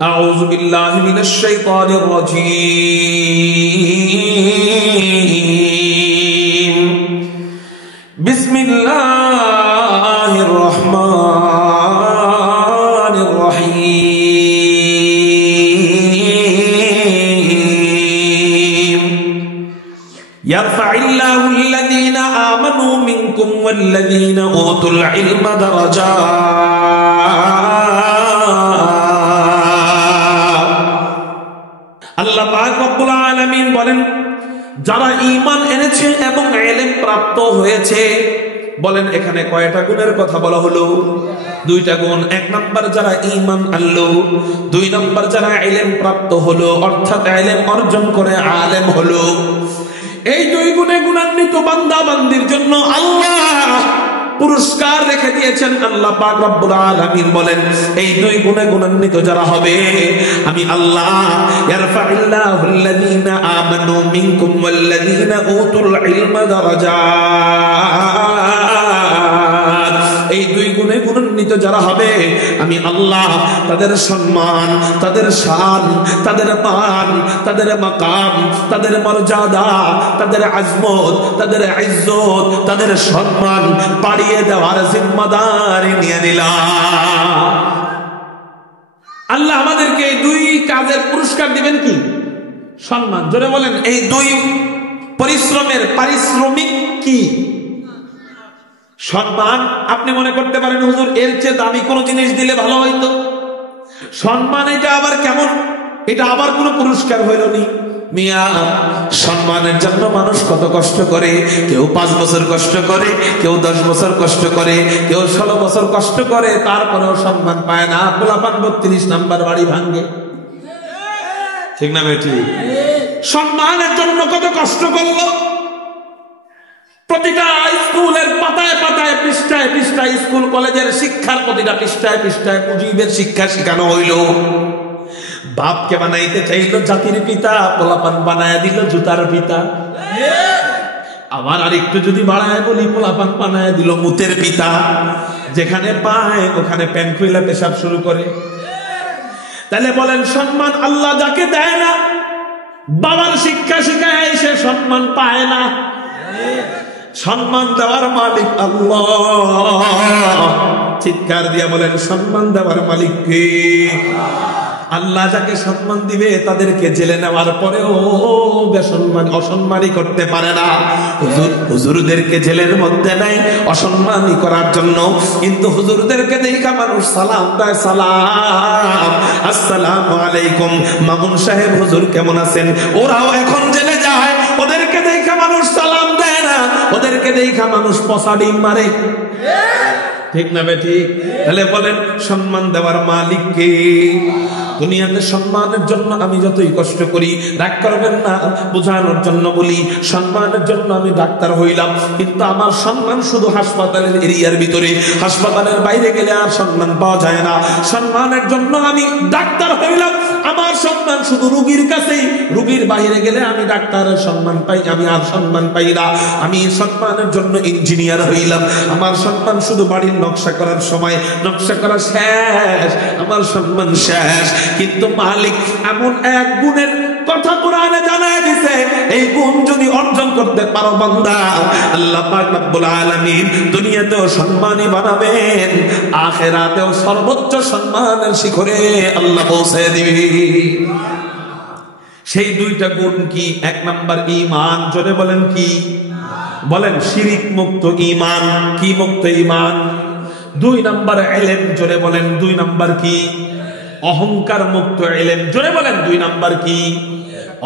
আউযু বিল্লাহি মিনাশ শাইতানির রাজীম। বিসমিল্লাহির রহমানির রহিম। ইয়ারফা'িল্লাহুল্লাযীনা আমানু মিনকুম ওয়াল্লাযীনা উতুল ইলমা দারাজাত। আল্লাহ পাক রব্বুল আলামিন বলেন, যারা ঈমান এনেছে এবং ইলম প্রাপ্ত হয়েছে, বলেন এখানে কয়টা গুণের কথা বলা হলো? দুইটা গুণ। এক নাম্বার যারা ঈমান আনলো, দুই নাম্বার যারা ইলম প্রাপ্ত হলো, অর্থাৎ ইলম অর্জন করে আলেম হলো। এই দুই গুণে গুণান্বিত বান্দা বান্দির জন্য আল্লাহ পুরস্কার রেখে দিয়েছেন। আল্লাহ পাক রব্বুল আলামিন বলেন, এই দুই গুণে গুণান্বিত যারা হবে, আমি আল্লাহ ইয়ারফা'িল্লাহুল্লাযীনা আমানু মিনকুম ওয়াল্লাযীনা উতুল ইলমা দারাজাত। এই দুই গুণে গুণান্বিত যারা হবে, আমি আল্লাহ তাদের সম্মান, তাদের শান, তাদের মান, তাদের মাকাম, তাদের মর্যাদা, তাদের আজমত, তাদের ইজ্জত, তাদের সম্মান বাড়িয়ে দেওয়ার জিম্মাদারি নিয়ে নিলাম। আল্লাহ আমাদেরকে এই দুই কাজের পুরস্কার দিবেন কি? সম্মান। জোরে বলেন, এই দুই পরিশ্রমের পারিশ্রমিক কি? সম্মান। আপনি মনে করতে পারেন, হুজুর এর চেয়ে দামি কোন জিনিস দিলে ভালো হইতো। সম্মান এটা আবার কেমন? এটা আবার কোন পুরস্কার হইল নি মিয়া। সম্মানের জন্য মানুষ কত কষ্ট করে। কেউ 5 বছর কষ্ট করে, কেউ 10 বছর কষ্ট করে, কেউ 16 বছর কষ্ট করে, তারপরেও সম্মান পায় না। পোলাপান 32 নাম্বার বাড়ি ভাঙ্গে, ঠিক না বেটি? সম্মানের জন্য কত কষ্ট করলো। প্রতিটা স্কুলের পাতায় পাতায়, পৃষ্ঠায় পৃষ্ঠায়, স্কুল কলেজের শিক্ষার প্রতিটা পৃষ্ঠায় পৃষ্ঠায় মুজিবের শিক্ষা শেখানো হইল। বাপকে বানাইতে চাইল জাতির পিতা, পোলাপান বানায় দিল জুতার পিতা। আবার আরেকটু যদি বাড়ায় বলি, পোলাপান বানায় দিল মুতের পিতা। যেখানে পায় ওখানে প্যান খুইলা পেশাব শুরু করে। তাহলে বলেন, সম্মান আল্লাহ যাকে দেয় না, বাবার শিক্ষা শিখায় সে সম্মান পায় না। সম্মান দেওয়ার মালিক আল্লাহ। চিৎকার দিয়া বলেন, সম্মান দেওয়ার মালিক কে? আল্লাহ যাকে সম্মান দিবে তাদেরকে জেলে নেওয়ার পরেও অসম্মানী করতে পারে না। হুজুরদেরকে জেলের মধ্যে নেয় অসম্মানী করার জন্য, কিন্তু হুজুরদেরকে দেখা মানুষ সালাম দেয়, সালাম, আসসালামু আলাইকুম মামুন সাহেব, হুজুর কেমন আছেন। ওরাও এখন জেলে যায়, ওদেরকে দেখা মানুষ সালাম দেয় না, ওদেরকে দেখা মানুষ পচা ডিম মারে, ঠিক না বেটি? তাহলে বলেন, সম্মান দেওয়ার মালিক কে? দুনিয়াতে সম্মানের জন্য আমি যতই কষ্ট করি, রাগ করবেন না, বোঝানোর জন্য বলি, সম্মানের জন্য আমি ডাক্তার হইলাম, কিন্তু আমার সম্মান শুধু হাসপাতালের এরিয়ার ভিতরে, হাসপাতালের বাইরে গেলে আর সম্মান পাওয়া যায় না। সম্মানের জন্য আমি ডাক্তার হইলাম, আমার সম্মান শুধু রোগীর কাছেই, রোগীর বাইরে গেলে আমি ডাক্তারের সম্মান পাই, আমি আর সম্মান পাই না। আমি সম্মানের জন্য ইঞ্জিনিয়ার হইলাম, আমার সম্মান শুধু বাড়ির নকশা করার সময়, নকশা করা শেষ, আমার সম্মান শেষ। কিন্তু মালিক এমন এক গুণের কথা কোরআনে জানায় দিয়েছে, এই গুণ যদি অর্জন করতে পারো বান্দা, আল্লাহ পাক রব্বুল আলামিন দুনিয়াতেও সম্মানী বানাবেন, আখিরাতেও সর্বোচ্চ সম্মানের শিখরে আল্লাহ পৌঁছে দিবে। সেই দুইটা গুণ কি? এক নাম্বার ঈমান। জোরে বলেন কি? বলেন, শিরিক মুক্ত ঈমান। কি মুক্ত ঈমান? 2 নাম্বার ইলম। জোরে বলেন, 2 নাম্বার কি? অহংকার মুক্ত ইলম। জোরে বলেন, 2 নাম্বার কি?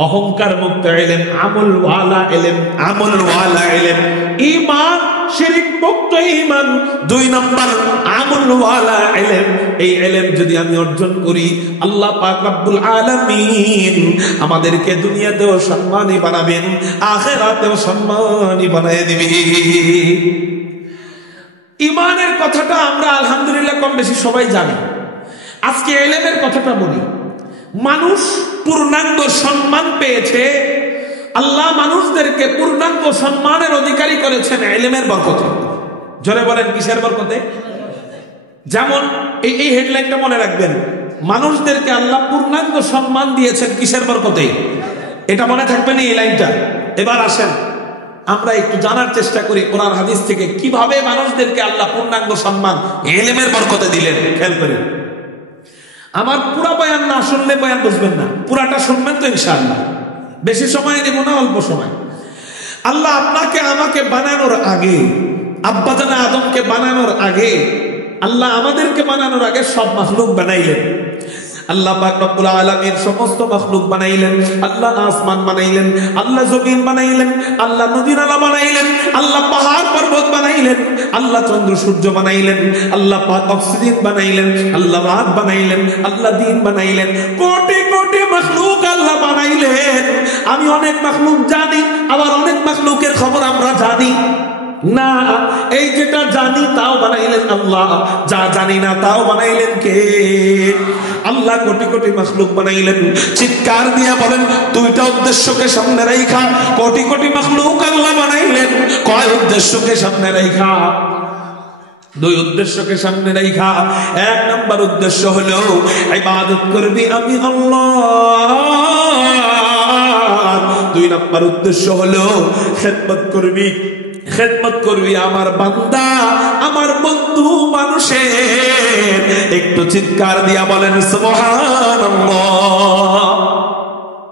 অহংকার মুক্ত ইলম, আমল ওয়ালা ইলম, আমল ওয়ালা ইলম। ঈমান, শিরিক মুক্ত ঈমান। 2 নাম্বার আমল ওয়ালা ইলম। এই ইলম যদি আমি অর্জন করি, আল্লাহ পাক রব্বুল আলামিন আমাদেরকে দুনিয়াতেও সম্মানী বানাবেন, আখিরাতেও সম্মানী বানায় দিবেন। ঈমানের কথাটা আমরা আলহামদুলিল্লাহ কম বেশি সবাই জানি। আজকে ইলমের কথাটা বলি। মানুষ পূর্ণাঙ্গ সম্মান পেয়েছে, আল্লাহ মানুষদেরকে পূর্ণাঙ্গ সম্মানের অধিকারী করেছেন ইলমের বরকতে। জোরে বলেন, কিসের বরকতে? যেমন এই হেডলাইনটা মনে রাখবেন, মানুষদেরকে আল্লাহ পূর্ণাঙ্গ সম্মান দিয়েছেন কিসের বরকতে? এটা মনে থাকবে না এই লাইনটা। এবার আসেন আমরা একটু জানার চেষ্টা করি কোরআন হাদিস থেকে কিভাবে মানুষদেরকে আল্লাহ পূর্ণাঙ্গ সম্মান ইলমের বরকতে দিলেন। খেয়াল করেন, আমার পুরা বয়ান না শুনলে বয়ান বুঝবেন না, পুরাটা শুনবেন তো ইনশাআল্লাহ। বেশি সময় নেব না, অল্প সময়। আল্লাহ আপনাকে আমাকে বানানোর আগে, আব্বা জানা আদমকে বানানোর আগে, আল্লাহ আমাদেরকে বানানোর আগে সব মাখলুক বানাইলেন। আল্লাহ পাক রব্বুল আলামিন সমস্ত মাখলুক বানাইলেন। আল্লাহ আসমান বানাইলেন, আল্লাহ জমিন বানাইলেন, আল্লাহ নদী নালা বানাইলেন, আল্লাহ পাহাড় পর্বত বানাইলেন, আল্লাহ চন্দ্র সূর্য বানাইলেন, আল্লাহ পাক অক্সিজেন বানাইলেন, আল্লাহ রাত বানাইলেন, আল্লাহ দিন বানাইলেন। কোটি কোটি মাখলুক আল্লাহ বানাইলেন। আমি অনেক মাখলুক জানি, আবার অনেক মাখলুকের খবর আমরা জানি না। এই যেটা জানি তাও বানাইলেন আল্লাহ, যা জানি না তাও বানাইলেন কে? আল্লাহ কোটি কোটি মাখলুক বানাইলেন। চিৎকার দিয়ে বলেন, দুইটা উদ্দেশ্যকে সামনে রাইখা কোটি কোটি মাখলুক আল্লাহ বানাইলেন। কয় উদ্দেশ্যকে সামনে রাইখা? দুই উদ্দেশ্যকে সামনে রাইখা। এক নম্বর উদ্দেশ্য হলো ইবাদত করবি আমি আল্লাহ। দুই নম্বর উদ্দেশ্য হলো খেদমত করবি, খেদমত করবি আমার বান্দা, আমার বন্ধু মানুষের। একটু চিৎকার দিয়া বলেন সুবহানাল্লাহ।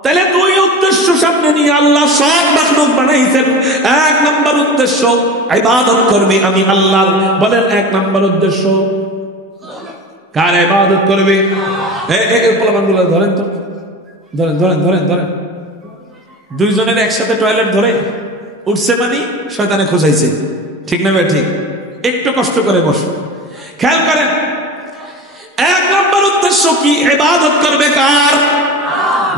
তাহলে দুই উদ্দেশ্য সামনে নিয়ে আল্লাহ সব মাখলুক বানাইছেন। এক নম্বর উদ্দেশ্য ইবাদত করবি আমি আল্লাহ। বলেন এক নম্বর উদ্দেশ্য কার? ইবাদত করবে। এই পোলাপানগুলো ধরেন তো, ধরেন ধরেন ধরেন ধরেন। দুইজনের একসাথে টয়লেট ধরে উঠছে মানে শয়তানে খোঁজাইছে, ঠিক না ভাই? ঠিক। একটু কষ্ট করে বসো, খেয়াল করেন। এক নম্বর উদ্দেশ্য কি? ইবাদত করবে কার?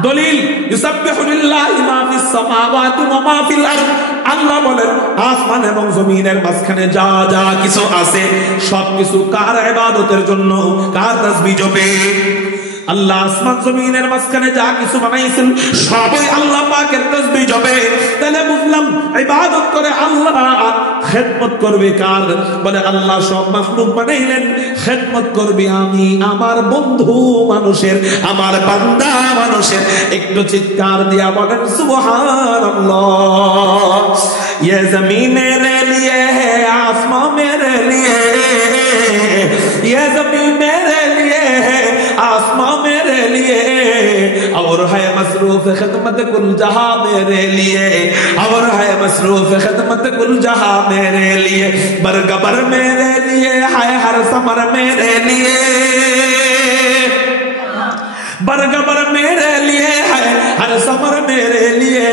দলিল ইউসাব্বিহু লিল্লাহি মা ফিস সামাওয়াতি ওয়া মা ফিল আরদ। আল্লাহ বলেন আসমান এবং জমিনের মাঝখানে যা যা কিছু আছে সবকিছু কার ইবাদতের জন্য, কার তাসবিহ জপে? আল্লাহ আসমান জমিনের মাঝখানে যা কিছু বানাইছেন সবই আল্লাহ পাকের তাসবিহ জপে। তাহলে বুঝলাম ইবাদত করে আল্লাহ, খেদমত করবে কার? বলে আল্লাহ সব মাখলুক বানাইলেন, খেদমত করবি আমি আমার বন্ধু মানুষের, আমার বান্দা মানুষের। একটু চিৎকার দিয়া বলেন সুবহানাল্লাহ। ये ज़मीन मेरे लिए है, आसमां मेरे लिए, ये ज़मीन मेरे लिए है, आसमां मेरे लिए, और है मसरूफ खिदमत कुल जहां मेरे लिए, और है मसरूफ खिदमत कुल जहां मेरे लिए, बरगबर मेरे लिए है, हर समर मेरे लिए, बरगबर मेरे लिए है, हर समर मेरे लिए,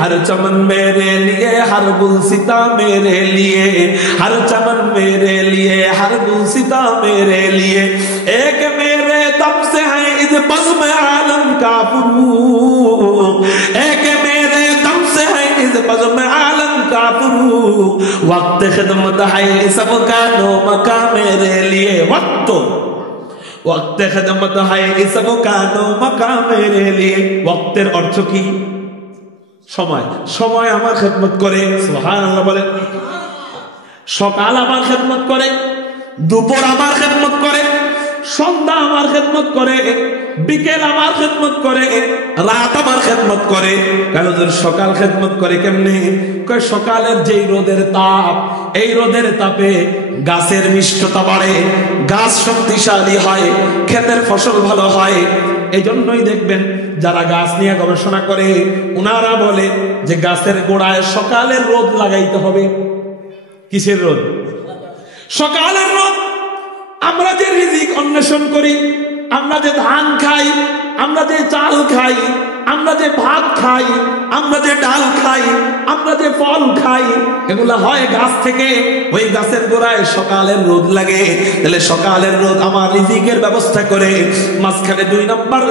हर चमन मेरे लिए, हर गुलसिता मेरे लिए, हर चमन मेरे लिए, हर गुलसिता मेरे लिए। एक मेरे दम से है इस बज़्म आलम का फुरूक, एक मेरे दम से है इस बज़्म आलम का फुरूक, वक्त खिदमत है सबका नो मका मेरे लिए, वक्त वक्त खिदमत है सबका नो मका मेरे लिए। वक्तेর অর্থ কি? সময়। সময় আমার খেদমত করে, সুবহানাল্লাহ বলেন। সকাল আমার খেদমত করে, দুপুর আমার খেদমত করে, সন্ধ্যা আমার খেদমত করে, বিকেল আমার খেদমত করে, রাত আমার খেদমত করে। কারণ সকাল খেদমত করে কেমনে? কয় সকালের যেই রোদের তাপ, এই রোদের তাপে গাছের মিষ্টতা বাড়ে, গাছ শক্তিশালী হয়, ক্ষেতের ফসল ভালো হয়। এই জন্যই দেখবেন যারা গাছ নিয়ে গবেষণা করে উনারা বলে যে গাছের গোড়ায় সকালের রোদ লাগাইতে হবে। কিসের রোদ? সকালের রোদ। আমরা যে রিজিক অন্বেষণ করি, আমরা যে ধান খাই, আমরা যে চাল খাই, আমরা যে ভাত খাই, আমরা যে ডাল খাই, আমরা যে ফল খাই, এগুলা হয় গাছ থেকে। ওই গাছের গোড়ায় সকালের রোদ লাগে। তাহলে সকালের রোদ আমার রিজিকের ব্যবস্থা করে। মাঝখানে দুই নম্বর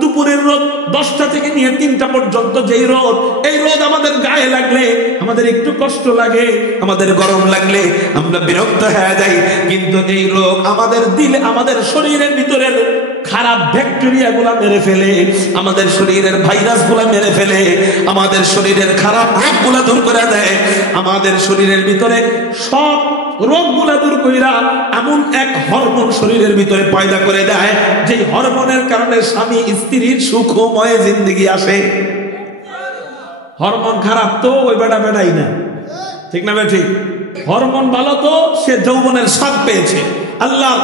দুপুরের রোদ, 10টা থেকে নিয়ে 3টা পর্যন্ত যেই রোদ, এই রোদ আমাদের গায়ে লাগলে আমাদের একটু কষ্ট লাগে, আমাদের গরম লাগলে আমরা বিরক্ত হয়ে যাই। কিন্তু এই রোগ আমাদের দিলে, আমাদের শরীরের ভিতরের খারাপ ব্যাকটেরিয়া গুলা মেরে ফেলে, আমাদের শরীরের ভাইরাস গুলা মেরে ফেলে, আমাদের শরীরের খারাপ রোগ গুলা দূর করে দেয়, আমাদের শরীরের ভিতরে সব রোগগুলা দূর কইরা এমন এক হরমোন শরীরের ভিতরে পয়দা করে দেয়, যে হরমোনের কারণে স্বামী স্ত্রীর সুখময় জিন্দেগি আসে। হরমোন খারাপ তো ওই বেটা বেটাই না, ঠিক না ঠিক? হরমোন ভালো তো সে যৌবনের স্বাদ পেয়েছে। আল্লাহ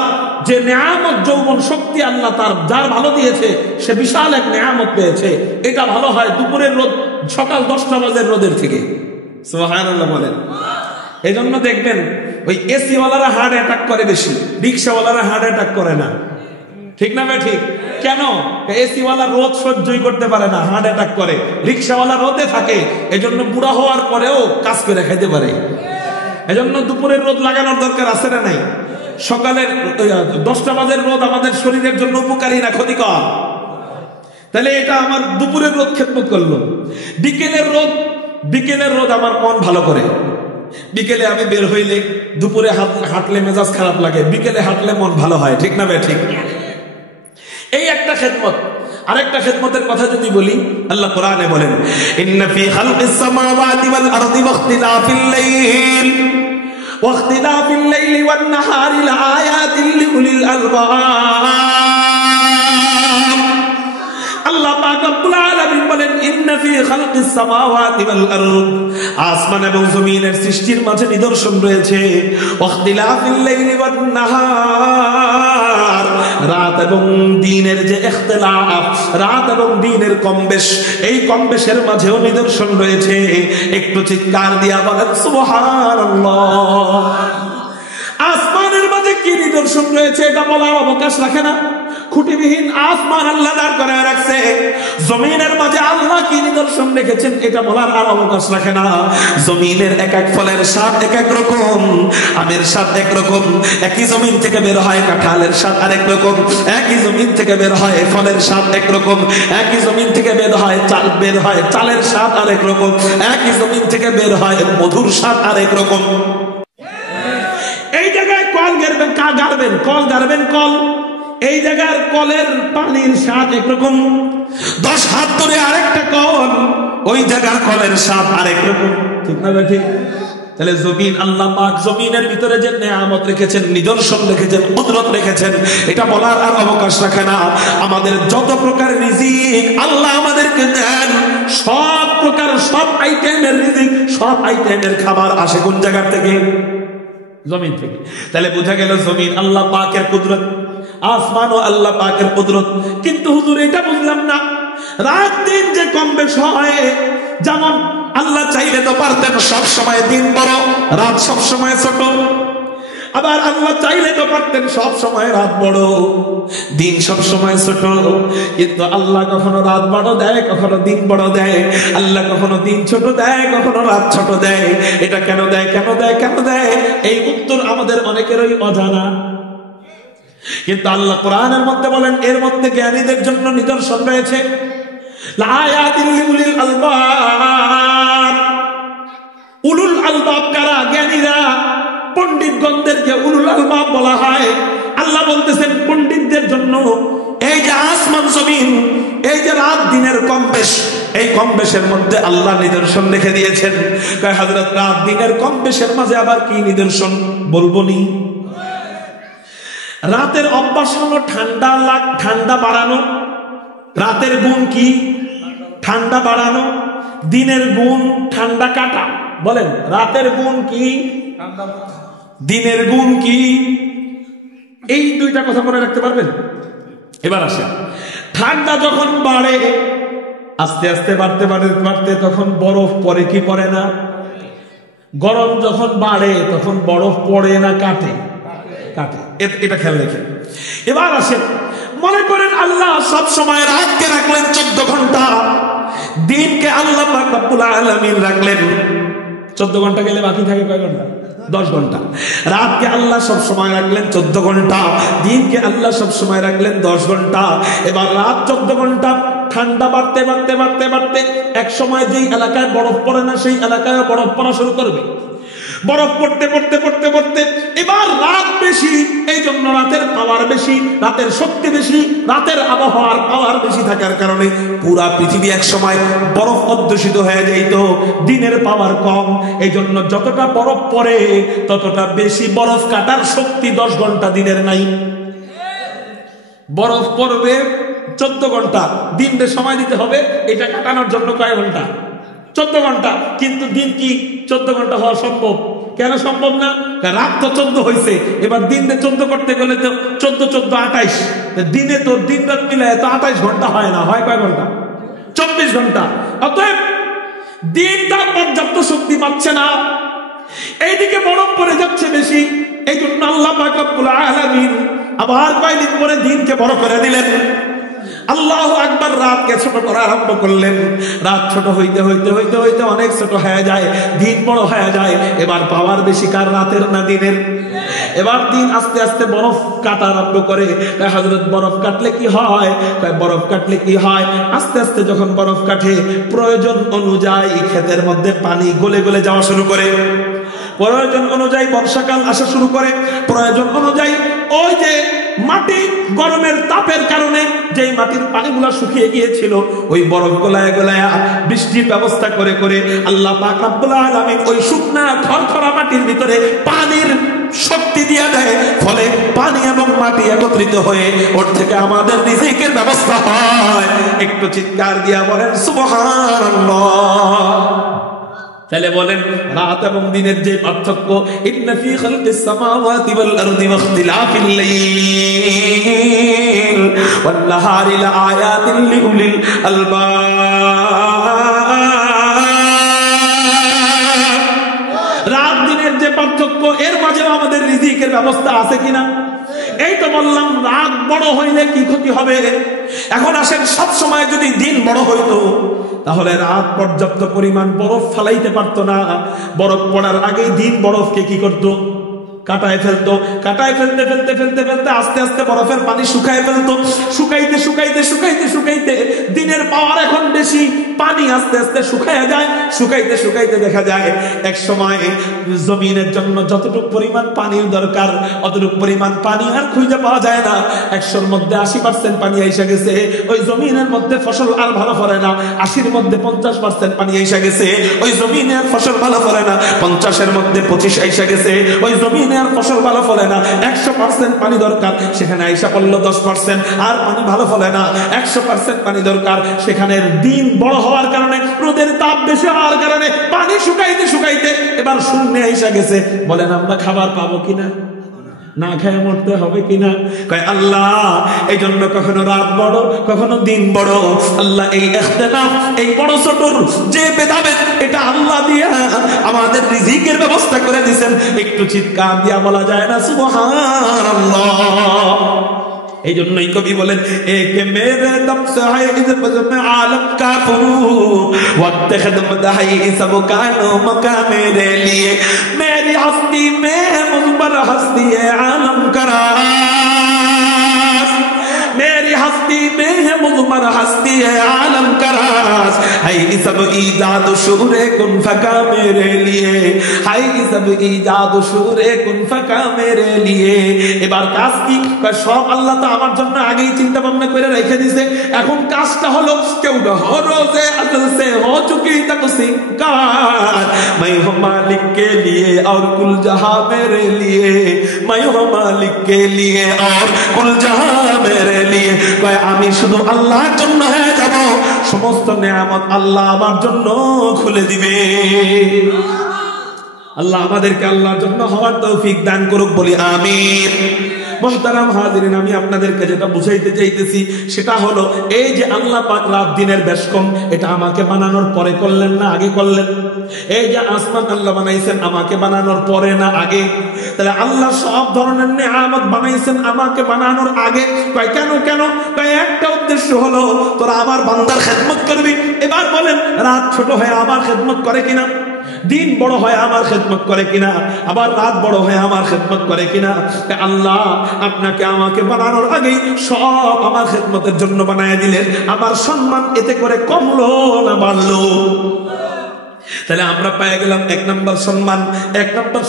যে নেয়ামত যৌবন শক্তি আল্লাহ তার যার ভালো দিয়েছে, সে বিশাল এক নেয়ামত পেয়েছে। এটা ভালো হয় দুপুরের রোদ সকাল 10টা বাজে রোদের থেকে। সুবহানাল্লাহ বলেন। এই জন্য দেখবেন ওই এসি ওয়ালারা হার্ট অ্যাটাক করে বেশি, রিক্সাওয়ালারা হার্ট অ্যাটাক করে না, ঠিক না ঠিক? কেন? এসি ওয়ালা রোদ সহ্যই করতে পারে না, হার্ট অ্যাটাক করে। রিক্সাওয়ালা রোদে থাকে, এজন্য বুড়া হওয়ার পরেও কাজ করে খাইতে পারে। এজন্য দুপুরের রোদ লাগানোর দরকার আছে না নাই? সকালের 10টা বাজের রোদ আমাদের শরীরের জন্য উপকারী না ক্ষতিকর? তাহলে এটা আমার দুপুরের রোদ খেদমত করলো। বিকেলের রোদ আমার মন ভালো করে। বিকেলে আমি বের হইলে, দুপুরে হাঁটলে মেজাজ খারাপ লাগে, বিকেলে হাঁটলে মন ভালো হয়, ঠিক না ঠিক? এই একটা খেদমত। আরেকটা খেদমতের কথা যদি বলি, আল্লাহ কোরআনে বলেন, ইন্না ফি খালকিস সামাওয়াতি ওয়াল আরদি ওয়াখতিলাফিল লাইল ওয়াখতিলাফিল লাইলি ওয়ান নাহারি লাআয়াতিন লিউলিল আলবাব। আল্লাহ পাক রব্বুল আলামিন বলেন, ইন্না ফি খালকিস সামাওয়াতি ওয়াল আরদ, আসমান এবং জমিনের সৃষ্টির মাঝে নিদর্শন রয়েছে। ওয়াখতিলাফিল লাইলি ওয়ান নাহার, রাত এবং দিনের যে ইখতিলাফ, রাত এবং দিনের কমবেশ, এই কমবেশের মাঝেও নিদর্শন রয়েছে। একটু চিৎকার দিয়া বলেন সুবহানাল্লাহ। আসমানের মাঝে কি নিদর্শন রয়েছে এটা বলার অবকাশ রাখে না। খুঁটিবিহীন আসমান আল্লাহ দাঁড় করে রাখছে, জমিনের মাঝে আল্লাহ কি নিদর্শন রেখেছেন এটা বলার আর অবকাশ রাখে না। জমিনের এক এক ফলের স্বাদ এক এক রকম, আমের স্বাদ এক রকম, একই জমিন থেকে বের হয় কাঁঠালের স্বাদ আরেক রকম, একই জমিন থেকে বের হয় ফলের স্বাদ এক রকম, একই জমিন থেকে বের হয় চালের স্বাদ আরেক রকম, একই জমিন থেকে বের হয় মধুর স্বাদ আরেক রকম। এই জায়গায় কল গাড়বেন, এই জায়গার কলের পানির স্বাদ একরকম, 10 হাত ধরে আরেকটা কল, ওই জায়গার কলের স্বাদ আরেক রকম, ঠিক না ঠিক? তাহলে জমিন, আল্লাহ পাক জমিনের ভিতরে যে নেয়ামত রেখেছেন, নিদর্শন রেখেছেন, কুদরত রেখেছেন, এটা বলার আর অবকাশ রাখে না। আমাদের যত প্রকার রিজিক আল্লাহ আমাদেরকে দেন, সব প্রকার সব আইটেমের রিজিক, সব আইটেমের খাবার আসে কোন জায়গা থেকে? জমিন থেকে। তাহলে বোঝা গেল জমিন আল্লাহ পাকের কুদরত, আসমান ও আল্লাহ পাকের কুদরত। কিন্তু হুজুর এটা বুঝলাম না, রাত দিন যে কম বেশ হয়, যেমন আল্লাহ চাইলে তো পারতেন সব সময় দিন বড় রাত সব সময় ছোট, আবার আল্লাহ চাইলে তো পারতেন সব সময় রাত বড় দিন সব সময় ছোট। কিন্তু আল্লাহ কখনো রাত বড় দেয়, কখনো দিন বড় দেয়। আল্লাহ কখনো দিন ছোট দেয়, কখনো রাত ছোট দেয়। এটা কেন দেয়, কেন দেয়, কেন দেয়? এই উত্তর আমাদের অনেকেরই অজানা। কিন্তু আল্লাহ কোরআনের মধ্যে বলেন, এর মধ্যে জ্ঞানীদের জন্য নিদর্শন রয়েছে। লাআয়াতিল লিউলিল আলবাব। উলুল আলবাব কারা? জ্ঞানীরা। পণ্ডিতগণদেরকে উলুল আলবাব বলা হয়। আল্লাহ বলতেছেন পণ্ডিতদের জন্য এই যে আসমান জমিন, এই যে রাত দিনের কম বেশ, এই কম বেশের মধ্যে আল্লাহ নিদর্শন রেখে দিয়েছেন। হযরত রাত দিনের কম বেশের মাঝে আবার কি নিদর্শন বলবো নি? রাতের অভ্যাস হলো ঠান্ডা বাড়ানো। রাতের গুণ কি? ঠান্ডা বাড়ানো। দিনের গুণ ঠান্ডা কাটা। বলেন রাতের গুণ কি, দিনের গুণ কি? এই দুইটা কথা মনে রাখতে পারবেন? এবার আসে, ঠান্ডা যখন বাড়ে আস্তে আস্তে বাড়তে বাড়তে বাড়তে তখন বরফ পড়ে কি পড়ে না? গরম যখন বাড়ে তখন বরফ পড়ে না কাটে? কাটে। এটা খেয়াল রেখে এবার আসেন, মনে করেন আল্লাহ সব সময় রাতকে রাখলেন 14 ঘন্টা, দিনকে আল্লাহ পাক রব্বুল আলামিন রাখলেন 14 ঘন্টা, গেলে বাকি থাকে কয় ঘন্টা? 10 ঘন্টা। রাতকে আল্লাহ সব সময় রাখলেন 14 ঘন্টা, দিনকে আল্লাহ সব সময় রাখলেন 10 ঘন্টা। এবার রাত 14 ঘন্টা, ঠান্ডা বাড়তে বাড়তে বাড়তে বাড়তে এক সময় যেই এলাকায় বরফ পড়ে না সেই এলাকায় বরফ পড়া শুরু করবে। বরফ পড়তে পড়তে পড়তে পড়তে এবার রাত বেশি, এই জন্য রাতের পাওয়ার বেশি, রাতের শক্তি বেশি, রাতের আবহাওয়ার পাওয়ার বেশি থাকার কারণে পুরা পৃথিবী এক সময় বরফ অধ্যুষিত হয়ে যাইত, দিনের পাওয়ার কম। এই জন্য যতটা বরফ পড়ে ততটা বেশি বরফ কাটার শক্তি 10 ঘন্টা দিনের নাই। বরফ পড়বে 14 ঘন্টা, দিনকে সময় দিতে হবে এটা কাটানোর জন্য কয় ঘন্টা? 14 ঘন্টা। কিন্তু দিন কি 14 ঘন্টা হওয়া সম্ভব? কেন সম্ভব না? রাত তো 14 হয়েছে, এবার দিনে 14 করতে গেলে তো 14 14 28, দিনে তো দিন রাত মিলে তো 28 ঘন্টা হয় না, হয় কয় ঘন্টা? 24 ঘন্টা। অতএব দিনটা পর্যাপ্ত শক্তি পাচ্ছে না, এইদিকে বরফ পড়ে যাচ্ছে বেশি। এই জন্য আল্লাহ পাক রব্বুল আলামিন আবার কয়েকদিন পরে দিনকে বড় করে দিলেন। আল্লাহু আকবার, রাতকে ছোট করা আরম্ভ করলেন। রাত ছোট হইতে হইতে হইতে হইতে অনেক ছোট হয়ে যায়, দিন বড় হয়ে যায়। এবার পাওয়ার বেশি কার, রাতের না দিনের? এবার দিন আস্তে আস্তে বরফ কাটা আরম্ভ করে। হযরত বরফ কাটলে কি হয়? বরফ কাটলে কি হয়? আস্তে আস্তে যখন বরফ কাটে প্রয়োজন অনুযায়ী ক্ষেতের মধ্যে পানি গলে গলে যাওয়া শুরু করে। প্রয়োজন অনুযায়ী বর্ষাকাল আসা শুরু করে। প্রয়োজন অনুযায়ী ওই যে মাটি গরমের তাপের কারণে যে মাটির পানিগুলা শুকিয়ে গিয়েছিল, ওই বরফ গলায় গলায় বৃষ্টির ব্যবস্থা করে করে আল্লাহ পাক রব্বুল আলামিন ওই শুকনা খরখরা মাটির ভিতরে পানির শক্তি দিয়ে দেয়। ফলে পানি এবং মাটি একত্রিত হয়ে ওর থেকে আমাদের রিজিকের ব্যবস্থা হয়। একটু চিৎকার দিয়া বলেন সুবহানাল্লাহ। তাহলে বলেন রাত এবং দিনের যে পার্থক্য, ইন্না ফি খালকিস সামাওয়াতি ওয়াল আরদি ওয়া ইখতিলাফিল লাইল ওয়ান নাহারি লাআয়াতিন লিউলিল আলবাব। রাত দিনের যে পার্থক্য, এর মাঝেও আমাদের রিজিকের ব্যবস্থা আছে কিনা? এই তো বললাম রাত বড় হইলে কি ক্ষতি হবে। এখন আসেন, সব সময় যদি দিন বড় হইতো তাহলে রাত পর্যাপ্ত পরিমাণ বরফ ফালাইতে পারতো না। বরফ পড়ার আগেই দিন বরফকে কি করতো? কাটায় ফেলতো। কাটায় ফেলতে ফেলতে ফেলতে ফেলতে আস্তে আস্তে বরফের পানি শুকায় ফেলতো। শুকাইতে শুকাইতে শুকাইতে শুকাইতে দিনের পাওয়ার এখন বেশি, পানি আস্তে আস্তে শুকায় যায়। শুকাইতে শুকাইতে দেখা যায় এক সময় জমিনের জন্য যতটুকু পরিমাণ পানির দরকার অতটুকু পরিমাণ পানি আর খুঁজে পাওয়া যায় না। 100-র মধ্যে 80% পানি এসে গেছে, ওই জমিনের মধ্যে ফসল আর ভালো ফলে না। 80-র মধ্যে 50% পানি এসে গেছে, ওই জমিনে আর ফসল ভালো ফলে না। 50-এর মধ্যে 25 এসে গেছে, ওই জমিনে আর ফসল ভালো ফলে না। 100% পানি দরকার, সেখানে আইসা পড়ল 10%, আর পানি ভালো ফলে না। 100% পানি দরকার, সেখানে দিন বড় হওয়ার কারণে, রোদের তাপ বেশি হওয়ার কারণে পানি শুকাইতে শুকাইতে এবার শূন্যে আইসা গেছে। বলেন আমরা খাবার পাবো কিনা? না খেয়ে মরতে হবে কিনা? কয় আল্লাহ এই জন্য কখনো রাত বড় কখনো দিন বড়। আল্লাহ এই ইখতিলাফ, এই বড় ছোটর যে ভেদাভেদ, এটা আল্লাহ দিয়া আমাদের রিজিকের ব্যবস্থা করে দিয়েছেন। একটু চিৎকার দিয়া বলা যায় না সুবহানাল্লাহ? এই জন্যই কবি বলেন, এক মেরে দম সে মে আলম কা ফুরু ওয়াক্ত খিদমত है सब कानो मका मेरे लिए मेरी हस्ती में मुजबर हस्ती है आलम करास मेरी हस्ती में है मुजबर हस्ती है आलम करास है सब ईजाद शूरे कुन फका मेरे लिए है सब ईजाद शूरे कुन फका मेरे लिए। এবার কাজ কি? সব আল্লাহ তো আমার জন্য আগেই চিন্তা ভাবনা করে রেখে দিয়েছে। এখন কাজটা হলো কেউ রোজে আসল से हो चुकी तकसीम कार मैं हूं मालिक के लिए और कुल जहां मेरे लिए मैं हूं मालिक के लिए और कुल जहां मेरे लिए। কয় আমি শুধু আল্লাহর জন্য হয়ে যাব, সমস্ত নিয়ামত আল্লাহ আমার জন্য খুলে দিবে। আল্লাহ আমাদেরকে আল্লাহর জন্য হওয়ার তৌফিক দান করুক, বলি আমিন। মুহতারাম হাজিরিন, আমি আপনাদেরকে যেটা বুঝাইতে চাইতেছি সেটা হলো এই যে আল্লাহ পাক রাত দিনের বেশকম, এটা আমাকে বানানোর পরে করলেন না আগে করলেন? এই যে আসমান আল্লাহ বানাইছেন আমাকে বানানোর পরে না আগে? তাহলে আল্লাহ সব ধরনের নিয়ামত বানাইছেন আমাকে বানানোর আগে। কয় কেন? কেন? কয় একটা উদ্দেশ্য হলো তোরা আমার বান্দার খেদমত করবি। এবার বলেন রাত ছোট হয়ে আমার খেদমত করে কিনা? দিন বড় হয় আমার খেদমত করে কিনা? আবার রাত বড় হয় আমার খেদমত করে কিনা? আল্লাহ আপনাকে আমাকে বানানোর আগেই সব আমার খেদমতের জন্য বানায় দিলেন। আমার সম্মান এতে করে কমলো না বাড়লো? তাহলে আমরা পেয়ে গেলাম এক নম্বর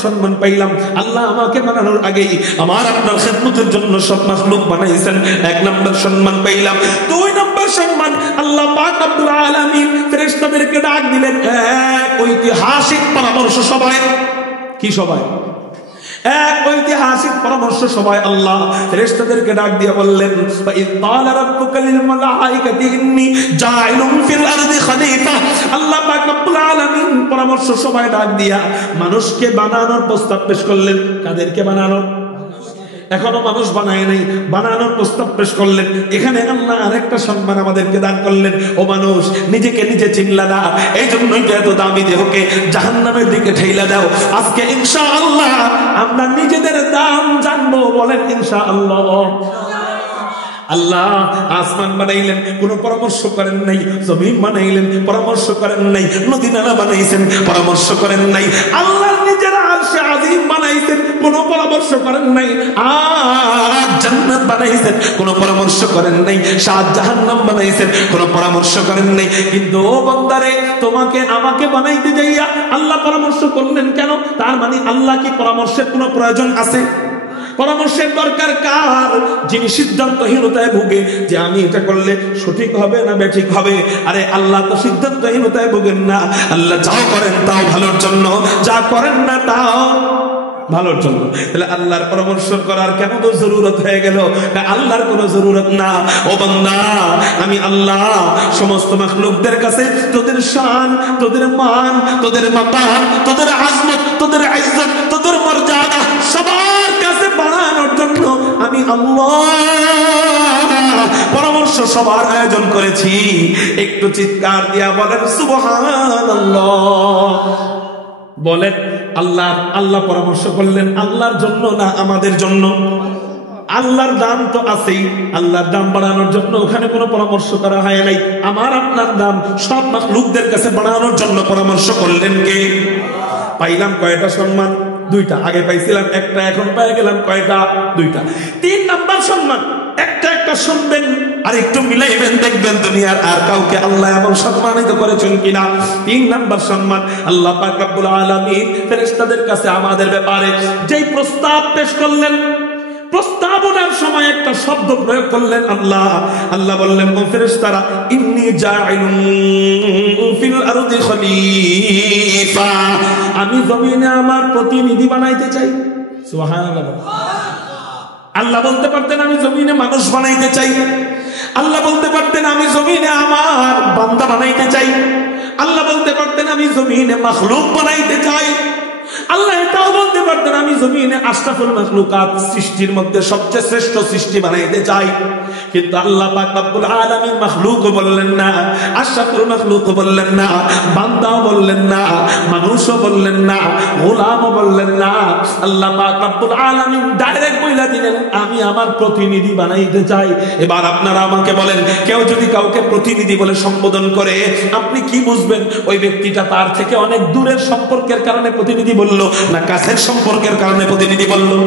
সম্মান পাইলাম। আল্লাহ আমাকে বানানোর আগেই আমার আপনার খেদমতের জন্য সব মাখলুক বানাইছেন, এক নম্বর সম্মান পাইলাম। 2 নম্বর সম্মান, আল্লাহ পাক রব্বুল আলামিন ফেরেশতাদেরকে ডাক দিলেন এক ঐতিহাসিক পরামর্শ সভায়। কি সভায়? এক ঐতিহাসিক পরামর্শ সভায় আল্লাহ ফেরেশতাদেরকে ডাক দিয়ে বললেন, ফাইয ক্বালা রাব্বুকা লিল মালাইকাতি ইন্নী জাইলুন ফিল আরদি খলিফা। আল্লাহ পাক রব্বুল আলামিন পরামর্শ সভায় ডাক দিয়া মানুষকে বানানোর প্রস্তাব পেশ করলেন। কাদেরকে বানানোর? এখনো মানুষ বানায় নাই, বানানোর প্রস্তাব পেশ করলেন। এখানে আল্লাহ আরেকটা সম্মান আমাদেরকে দান করলেন। ও মানুষ, নিজেকে নিজে চিনলা না, এই জন্যই তো এত দামি দেহকে জাহান্নামের দিকে ঠেলা দাও। আজকে ইনশাআল্লাহ আমরা নিজেদের দাম জানবো, বলেন ইনশাআল্লাহ। আল্লাহ আসমান বানাইলেন, কোনো পরামর্শ করেন নাই। জমিন বানাইলেন, পরামর্শ করেন নাই। নদী নালা বানাইছেন, পরামর্শ করেন নাই। আল্লাহ নিজের আরশে আজিম বানাইছেন, কোনো পরামর্শ করেন নাই। আর জান্নাত বানাইছেন, কোনো পরামর্শ করেন নাই। সাত জাহান্নাম বানাইছেন, কোনো পরামর্শ করেন নাই। কিন্তু ও বান্দারে, তোমাকে আমাকে বানাইতে যাইয়া আল্লাহ পরামর্শ করলেন কেন? তার মানে আল্লাহ কি পরামর্শের কোনো প্রয়োজন আছে? পরামর্শের দরকার কার? যিনি সিদ্ধান্তহীনতায় ভুগে যে আমি এটা করলে সঠিক হবে না বেঠিক হবে। আরে আল্লাহ তো সিদ্ধান্তহীনতায় ভুগেন না। আল্লাহ যা করেন তাও ভালোর জন্য, যা করেন না তাও ভালোর জন্য। তাহলে আল্লাহর পরামর্শ করার কেন তো জরুরত হয়ে গেল? আল্লাহর কোনো জরুরত না। ও বান্দা, আমি আল্লাহ সমস্ত মাখলুকদের কাছে তোদের শান, তোদের মান, তোদের মাকাম, তোদের আজমত, তোদের ইজ্জত, তোদের মর্যাদা সবার কাছে বাড়ানোর জন্য আমি আল্লাহ পরামর্শ সবার আয়োজন করেছি। একটু চিৎকার দিয়া বলেন সুবহানাল্লাহ। বলেন আল্লাহ পরামর্শ করলেন আল্লাহর জন্য না আমাদের জন্য? আল্লাহর দাম তো আছেই, আল্লাহর দাম বাড়ানোর জন্য ওখানে কোনো পরামর্শ করা হয় নাই। আমার আপনার দাম সব মাখলুকদের কাছে বাড়ানোর জন্য পরামর্শ করলেন কে? পাইলাম কয়টা সম্মান? 2টা। আগে পাইছিলাম একটা, এখন পেয়ে গেলাম কয়টা? 2টা। 3 নাম্বার সম্মান, একটা শুনবেন আর একটু মিলাইবেন, দেখবেন দুনিয়ার আর কাউকে আল্লাহ এমন সম্মানিত করেছেন কিনা। 3 নাম্বার সম্মান, আল্লাহ পাক রব্বুল আলামিন ফেরেশতাদের কাছে আমাদের ব্যাপারে যেই প্রস্তাব পেশ করলেন, প্রস্তাবনার সময় একটা শব্দ প্রয়োগ করলেন আল্লাহ বললেন, ও ফেরেশতারা, ইন্নী জাইলুন ফিল আরদি খলিফা, আমি জমিনে আমার প্রতিনিধি বানাইতে চাই। সুবহানাল্লাহ। আল্লাহ বলতে পারতেন আমি জমিনে মানুষ বানাইতে চাই। আল্লাহ বলতে পারতেন আমি জমিনে আমার বান্দা বানাইতে চাই। আল্লাহ বলতে পারতেন আমি জমিনে মাখলুক বানাইতে চাই। আল্লাহ এটাও বলতে পারতেন আমি জমিনে আশরাফুল মাখলুকাত, সৃষ্টির মধ্যে সবচেয়ে শ্রেষ্ঠ সৃষ্টি বানাইতে চাই। কিন্তু আল্লাহ পাক রব্বুল আলামিন মাখলুকও বললেন না, আশরাফুল মাখলুকও বললেন না, বান্দাও বললেন না, মানুষও বললেন না, গোলামও বললেন না। আল্লাহ পাক রব্বুল আলামিন ডাইরেক্ট বলে দিলেন আমি আমার প্রতিনিধি বানাইতে চাই। এবার আপনারা আমাকে বলেন, কেউ যদি কাউকে প্রতিনিধি বলে সম্বোধন করে, আপনি কি বুঝবেন ওই ব্যক্তিটা তার থেকে অনেক দূরের সম্পর্কের কারণে প্রতিনিধি বললো না কাছের সম্পর্কের কারণে প্রতিনিধি বললো?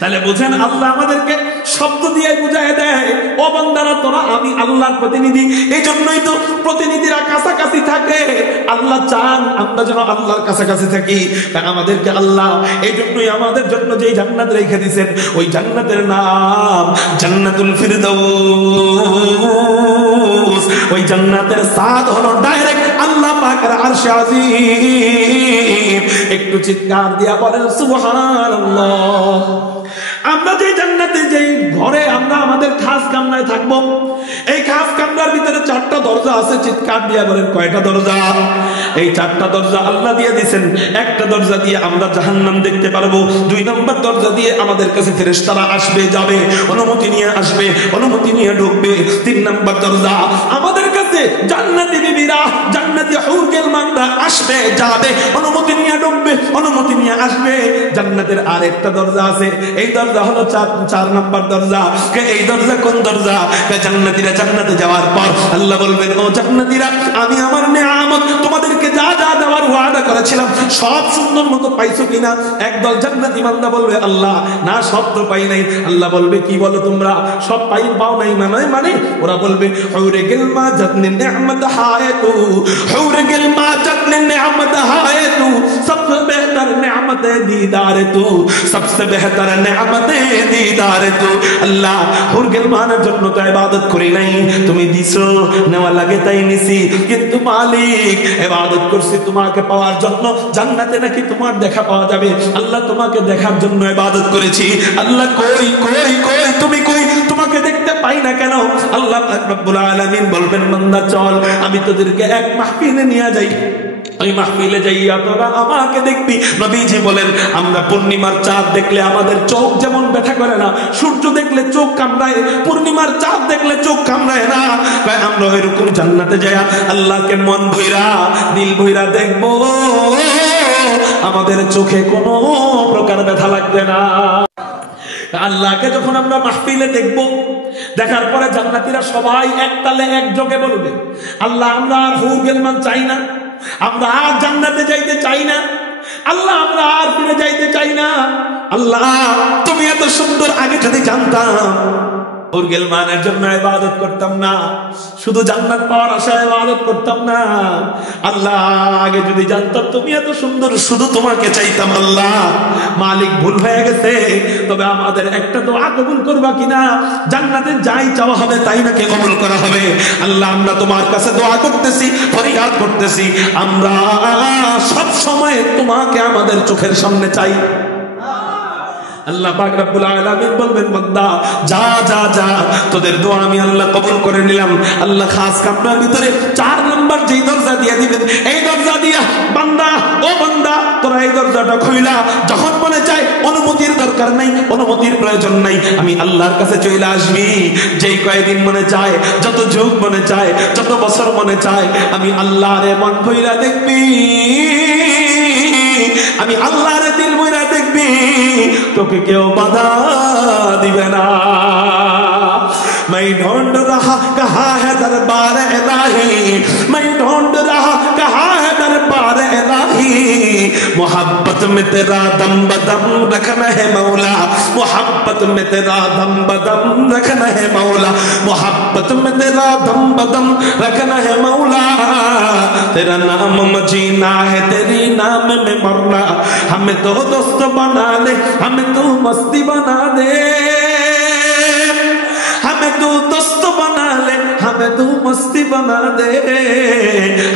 তাহলে বুঝেন, আল্লাহ আমাদেরকে শব্দ দিয়ে বুঝায় দেয়, ও বান্দারা তোরা আমি আল্লাহর প্রতিনিধি। এই জন্যই তো প্রতিনিধিরা কাছাকাছি থাকে। আল্লাহ চান আমরা যেন আল্লাহর কাছাকাছি থাকি। আমাদেরকে আল্লাহ এই জন্যই আমাদের জন্য যে জান্নাত রেখে দিয়েছেন, ওই জান্নাতের নাম জান্নাতুল ফিরদাউস। ওই জান্নাতের স্বাদ হলো ডাইরেক্ট আল্লাহ পাকের আরশে আজিম। একটু চিৎকার দিয়া বলেন সুবহানাল্লাহ। আমরা যে জান্নাতে যেই ঘরে আমরা আমাদের খাস কামরায় থাকবো, এই খাস কামরার ভিতরে 4টা দরজা আছে। চিৎকার দিয়া বলেন কয়টা দরজা? এই 4টা দরজা আল্লাহ দিয়ে দিয়েছেন। একটা দরজা দিয়ে আমরা জাহান্নাম দেখতে পারবো। 2 নম্বর দরজা দিয়ে আমাদের কাছে ফেরেশতারা আসবে, যাবে, অনুমতি নিয়ে আসবে, অনুমতি নিয়ে ঢুকবে। 3 নম্বর দরজা আমাদের কাছে জান্নাতি বিবিরা, জান্নাতি হুরুল মানরা আসবে, যাবে, অনুমতি নিয়ে ঢুকবে, অনুমতি নিয়ে আসবে। জান্নাতের আরেকটা দরজা আছে, এই দরজা হলো 4 নম্বর দরজা। এই দরজা কোন দরজা? জান্নাতীরা জান্নাতে যাওয়ার পর আল্লাহ বলবেন, ও জান্নাতীরা, আমি আমার নিয়ামত তোমাদেরকে যা যা দেওয়ার ওয়াদা করেছিলাম সব সুন্দর মতো পাইছো কিনা? একদল জান্নাতি বান্দা বলবে, আল্লাহ না, সব তো পাই নাই। আল্লাহ বলবে, কি বলো তোমরা, সব পাও নাই মানে? ওরা বলবে, হুরে গিলমা জাতনি নিয়ামত হায়াতু, हूर गिलमा जितने नेमत है तू सबसे बेहतर नेमत दीदार तू सबसे बेहतर नेमत दीदार तू আল্লাহ হুর গিলমানের জন্য তো ইবাদত করি নাই তুমি দিছো নেওয়া লাগে তাই নিছি কিন্তু মালিক ইবাদত করছি তোমাকে পাওয়ার জন্য জান্নাতে নাকি তোমার দেখা পাওয়া যাবে আল্লাহ তোমাকে দেখার জন্য ইবাদত করেছি আল্লাহ কই কই কই তুমি কই তোমাকে দেখতে পাই না কেন আল্লাহ পাক রব্বুল আলামিন বলবেন বান্দা চল আমি তোদেরকে এক মাহফিলে নিয়ে যাই ওই মাহফিলে যাইয়া তোরা আমাকে দেখবি নবীজি বলেন আমরা পূর্ণিমার চাঁদ দেখলে আমাদের চোখ যেমন ব্যথা করে না সূর্য দেখলে চোখ কামড়ায় পূর্ণিমার চাঁদ দেখলে চোখ কামড়ায় না তাই আমরা এরকম জান্নাতে যাইয়া আল্লাহকে মন ভইরা দিল ভইরা দেখবো আমাদের চোখে কোনো প্রকার ব্যথা লাগবে না আল্লাহকে যখন আমরা মাহফিলে দেখব দেখার পরে জান্নাতীরা সবাই এক তালে একযোগে বলবে আল্লাহ আমরা আর হুর গিলমান চাই না আমরা আর জান্নাতে যাইতে চাই না আল্লাহ আমরা আর ফিরে যাইতে চাই না আল্লাহ তুমি এত সুন্দর আগে যদি জানতাম হুর গিলমানের জন্য ইবাদত করতাম না শুধু জান্নাত পাওয়ার আশায় ইবাদত করতাম না আল্লাহ আগে যদি জানতাম তুমি এত সুন্দর শুধু তোমাকে চাইতাম আল্লাহ মালিক ভুল হয়ে গেছে তবে আমাদের একটা দোয়া কবুল করবা কিনা জান্নাতে যাই চাওয়া হবে তাই নাকি কবুল করা হবে আল্লাহ আমরা তোমার কাছে দোয়া করতেছি ফরিয়াদ করতেছি আমরা সব সময় তোমাকে আমাদের চোখের সামনে চাই আল্লাহ পাক রব্বুল আলামিন বলবেন বান্দা যা যা যা তোদের দোয়া আমি আল্লাহ কবুল করে নিলাম আল্লাহ খাস কামরার ভিতরে 4 নাম্বার যেই দরজা দিয়ে দিবেন এই দরজা দিয়া বান্দা ও বান্দা তোরা এই দরজাটা খুইলা যখন মনে চায় অনুমতির দরকার নাই অনুমতির প্রয়োজন নাই আমি আল্লাহর কাছে চলে আসবি যেই কয়েকদিন মনে চায় যত যুগ মনে চায় যত বছর মনে চায় আমি আল্লাহরে মন ভইরা দেখবি আমি আল্লাহরে দিল ভইরা দেখবি তোকে কেউ বাধা দিবে না मैं ढूंढ रहा कहाँ है दरबार इलाही मैं ढूंढ रहा कहाँ है दरबार इलाही मोहब्बत में तेरा दम बदम रखना है मौला मोहब्बत में तेरा दम बदम रखना है मौला मोहब्बत में तेरा दम बदम रखना है मौला तेरा नाम मजीना है तेरी नाम में मरना हमें तो दोस्त बना ले हमें तू मस्ती बना दे हमें तू दोस्त बना ले हमें तू मस्ती बना दे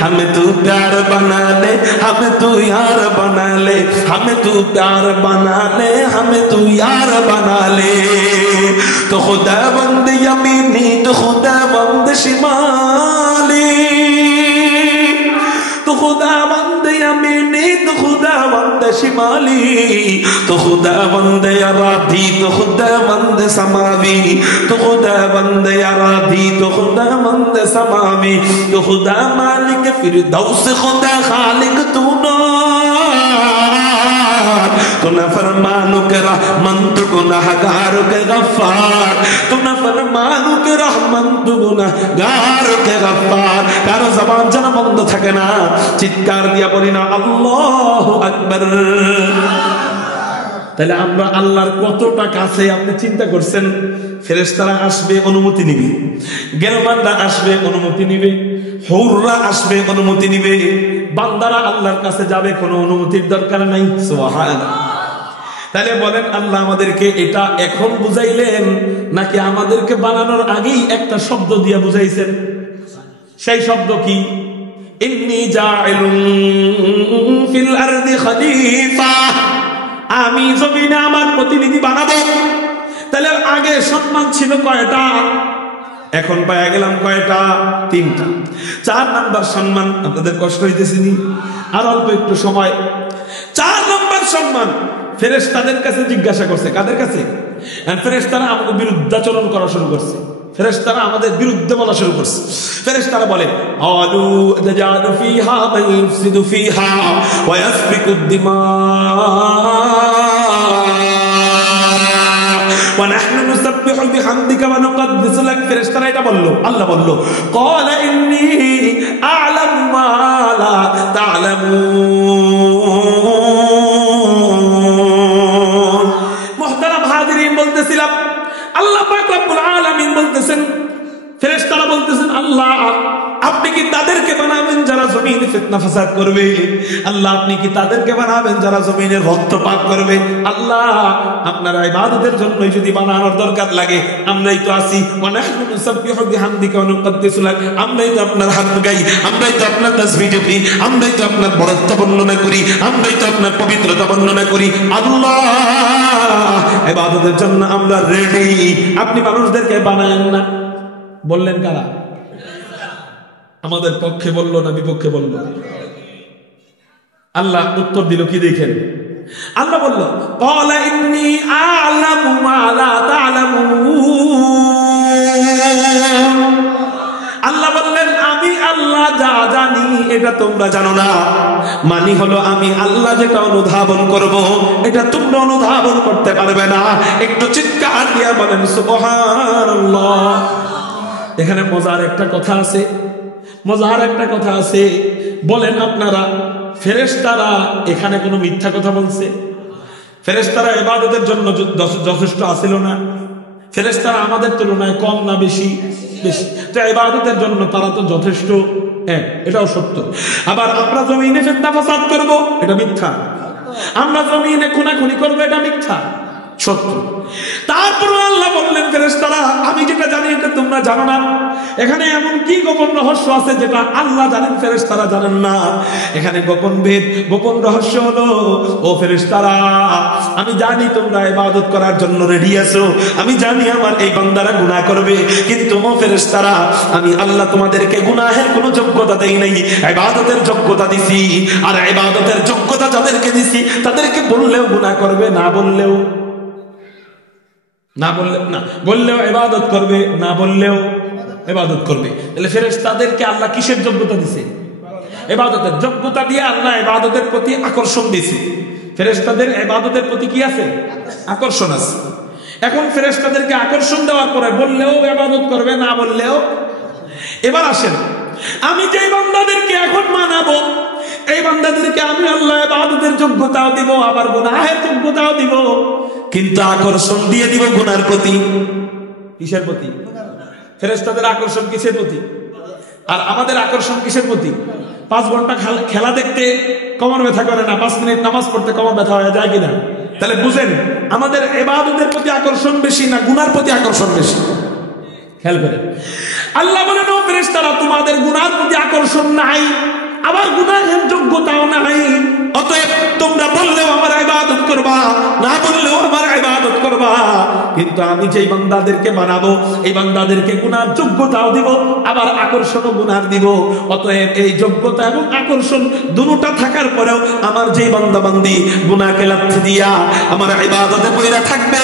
हमें तू प्यार बना ले हमें तू यार बना ले हमें तू प्यार बना ले हमें तू यार बना ले तो खुदा बंद यमीनी तो खुदा बंद शिमाली तो खुदा बंद यमीनी तो खुदा बंद शिमाली तो खुदा बंद अराधी तो खुदा बंद समावी तो खुदा बंद अराधी तो खुदा बंद समावी तो खुदा मालिक फिरदौस खुदा खालिक तू ना तू न फरमानो के रहमन तू गुनहगार के गफ्फार तू न फरमानो के रहमन तू गुनहगार के गफ्फार कारो जबान যেন বন্ধ থাকে না চিৎকার দিয়া বলি না আল্লাহু আকবার তাহলে আমরা আল্লাহর কতটা কাছে আপনি চিন্তা করছেন ফেরেশতারা আসবে অনুমতি নিবে গেলমানরা আসবে অনুমতি নিবে হুররা আসবে অনুমতি নিবে বান্দারা আল্লাহর কাছে যাবে কোনো অনুমতির দরকার নাই সুবহানাল্লাহ তাহলে বলেন আল্লাহ আমাদেরকে এটা এখন বুঝাইলেন নাকি আমাদেরকে বানানোর আগেই একটা শব্দ দিয়ে বুঝাইছেন সেই শব্দ কি ইন্নী জাইলুন ফিল আরদি খলিফা আমি জমিনে আমার প্রতিনিধি বানাবো তাহলে আগে সম্মান ছিল কয়টা এখন পাওয়া গেলাম কয়টা 3টা 4 নাম্বার সম্মান আপনাদের কষ্ট হইতেছে নি আর অল্প একটু সময় 4 নাম্বার সম্মান ফেরেশতাদের কাছে জিজ্ঞাসা করছে কাদের কাছে ফেরেশতারা আমাদের বিরুদ্ধাচরণ করা শুরু করছে ফেরেশতারা আমাদের বিরুদ্ধে বলা শুরু করছে ফেরেশতারা বলে আলু তাজাদু ফিহা মান ইফসিদু ফিহা ওয়া ইয়াসফিকুদ দিমা ওয়া নাহনু নুসাব্বিহু বিহামদিকা ওয়া নুকদ্দিসু লাক ফেরেশতারা এটা বলল আল্লাহ বলল ক্বালা ইন্নী আ'লামু মা লা তা'লামুন মুহতারাম হাজিরিন বলতেছিলাম আল্লাহ পাক রব্বুল আলামিন বলতেছেন ফেরেশতারা বলতেছেন আল্লাহ আপনি আপনি কি তাদেরকে বানাবেন যারা জমিনে ফিতনা ফাসাদ করবে? আল্লাহ আপনি কি তাদেরকে বানাবেন যারা জমিনে রক্তপাত করবে? আল্লাহ আপনার ইবাদতের জন্য যদি বানানোর দরকার লাগে, আমরাই তো আছি। ওয়া নাহনু নুসাব্বিহু বিহামদিকা ওয়া নুকদ্দিসু লাক, আমরাই তো আপনার হামদ গাই, আমরাই তো আপনার তাসবিহ করি, আমরাই তো আপনার বরত্ব বর্ণনা করি, আমরাই তো আপনার পবিত্রতা বর্ণনা করি। আল্লাহ ইবাদতের জন্য আমরা রেডি, আপনি মানুষদেরকে বানায়েন না। বললেন কারা? আমাদের পক্ষে বললো না বিপক্ষে বললো? আল্লাহ উত্তর দিল কি দেখেন, আল্লাহ বলল ক্বালা ইন্নী আ'লামু মা লা তা'লামুন। আল্লাহ বললেন আমি আল্লাহ যা জানি এটা তোমরা জানো না। মানে হলো আমি আল্লাহ যেটা অনুধাবন করব এটা তোমরা অনুধাবন করতে পারবে না। একটু চিৎকার দিয়ে বলেন সুবহানাল্লাহ। এখানে মজার একটা কথা আছে, মজার একটা কথা আছে। বলেন আপনারা ফেরেশতারা এখানে কোনো মিথ্যা কথা বলছে? ফেরেশতারা ইবাদতের জন্য যথেষ্ট আছিল না? ফেরেশতারা আমাদের তুলনায় কম না বেশি? বেশি। তো ইবাদতের জন্য তারা তো যথেষ্ট, এটাও সত্য। আবার আমরা জমিনে ফিতনা ফাসাদ করব এটা মিথ্যা, আমরা জমিনে খুনাখুনি করব এটা মিথ্যা, সত্য। তারপর আল্লাহ বললেন ফেরেশতারা আমি যেটা জানি এটা তোমরা জানো না। এখানে এমন কি গোপন রহস্য আছে যেটা আল্লাহ জানেন ফেরেশতারা জানেন না? এখানে গোপন ভেদ, গোপন রহস্য হলো ও ফেরেশতারা আমি জানি তোমরা ইবাদত করার জন্য রেডি আছো, আমি জানি আমার এই বান্দারা গুনাহ করবে, কিন্তু ও ফেরেশতারা আমি আল্লাহ তোমাদেরকে গুনাহের কোনো যোগ্যতা দেই নাই, ইবাদতের যোগ্যতা দিছি। আর ইবাদতের যোগ্যতা যাদেরকে দিছি তাদেরকে বললেও গুনাহ করবে, না বললেও ইবাদত করবে, না বললেও ইবাদত করবে। তাহলে ফেরেশতাদেরকে আল্লাহ কিসের যোগ্যতা দিছে? ইবাদতের যোগ্যতা দিয়ে আল্লাহ ইবাদতের প্রতি আকর্ষণ দিছে। ফেরেশতাদের ইবাদতের প্রতি কি আছে? আকর্ষণ আছে। এখন ফেরেশতাদেরকে আকর্ষণ দেওয়ার পরে বললেও ইবাদত করবে, না বললেও। এবার আসেন, আমি যে বান্দাদেরকে এখন মানাবো এই বান্দাদেরকে আমি আল্লাহ ইবাদতের যোগ্যতাও দিব, আবার গুনাহের যোগ্যতাও দিব, কিন্তু আকর্ষণ দিয়ে দিব গুনার প্রতি। কিসের প্রতি? ফেরেশতাদের আকর্ষণ কিসের প্রতি? আর আমাদের আকর্ষণ কিসের প্রতি? 5 ঘন্টা খেলা দেখতে কোমর ব্যথা করে না, 5 মিনিট নামাজ পড়তে কোমর ব্যথা হয়ে যায় কিনা? তাহলে বুঝেন আমাদের ইবাদতের প্রতি আকর্ষণ বেশি না গুনার প্রতি আকর্ষণ বেশি? খেয়াল করেন। আল্লাহ বলেন ও ফেরেশতারা তোমাদের গুনার প্রতি আকর্ষণ নাই, আবার গুনাহের যোগ্যতাও নাই, অতএব তোমরা বললেও আমার ইবাদত করবা, না বললেও আমার ইবাদত করবা, কিন্তু আমি যেই বান্দাদেরকে বানাবো এই বান্দাদেরকে গুনার যোগ্যতাও দিব, আবার আকর্ষণও গুনার দিব। অতএব এই যোগ্যতা এবং আকর্ষণ দুটোটা থাকার পরেও আমার যেই বান্দা বান্দি গুনাহকে লাথি দিয়া আমার ইবাদতে পইরা থাকবে,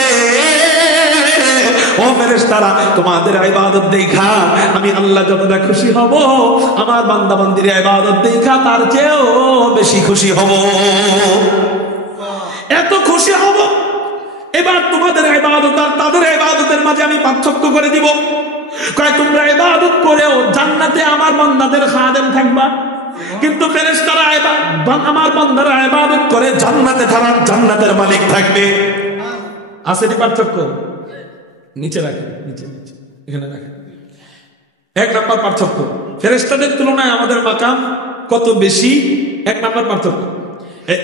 ও ফেরেশতারা তোমাদের ইবাদত দেখা আমি আল্লাহ যতটা খুশি হব, আমার বান্দা বান্দির ইবাদত দেখা তার চেয়েও বেশি খুশি হব। এত খুশি হব এবার তোমাদের ইবাদত আর তাদের ইবাদতের মাঝে আমি পার্থক্য করে দিব। কয় তোমরা ইবাদত করেও জান্নাতে আমার বান্দাদের খাদেম থাকবা, কিন্তু ফেরেশতারা আমার বান্দারা ইবাদত করে জান্নাতে তারা জান্নাতের মালিক থাকবে। আছে কি পার্থক্য? নিচে রাখেন, নিচে নিচে এখানে রাখেন। 1 নম্বর পার্থক্য, ফেরেশতাদের তুলনায় আমাদের মাকাম কত বেশি, 1 নম্বর পার্থক্য।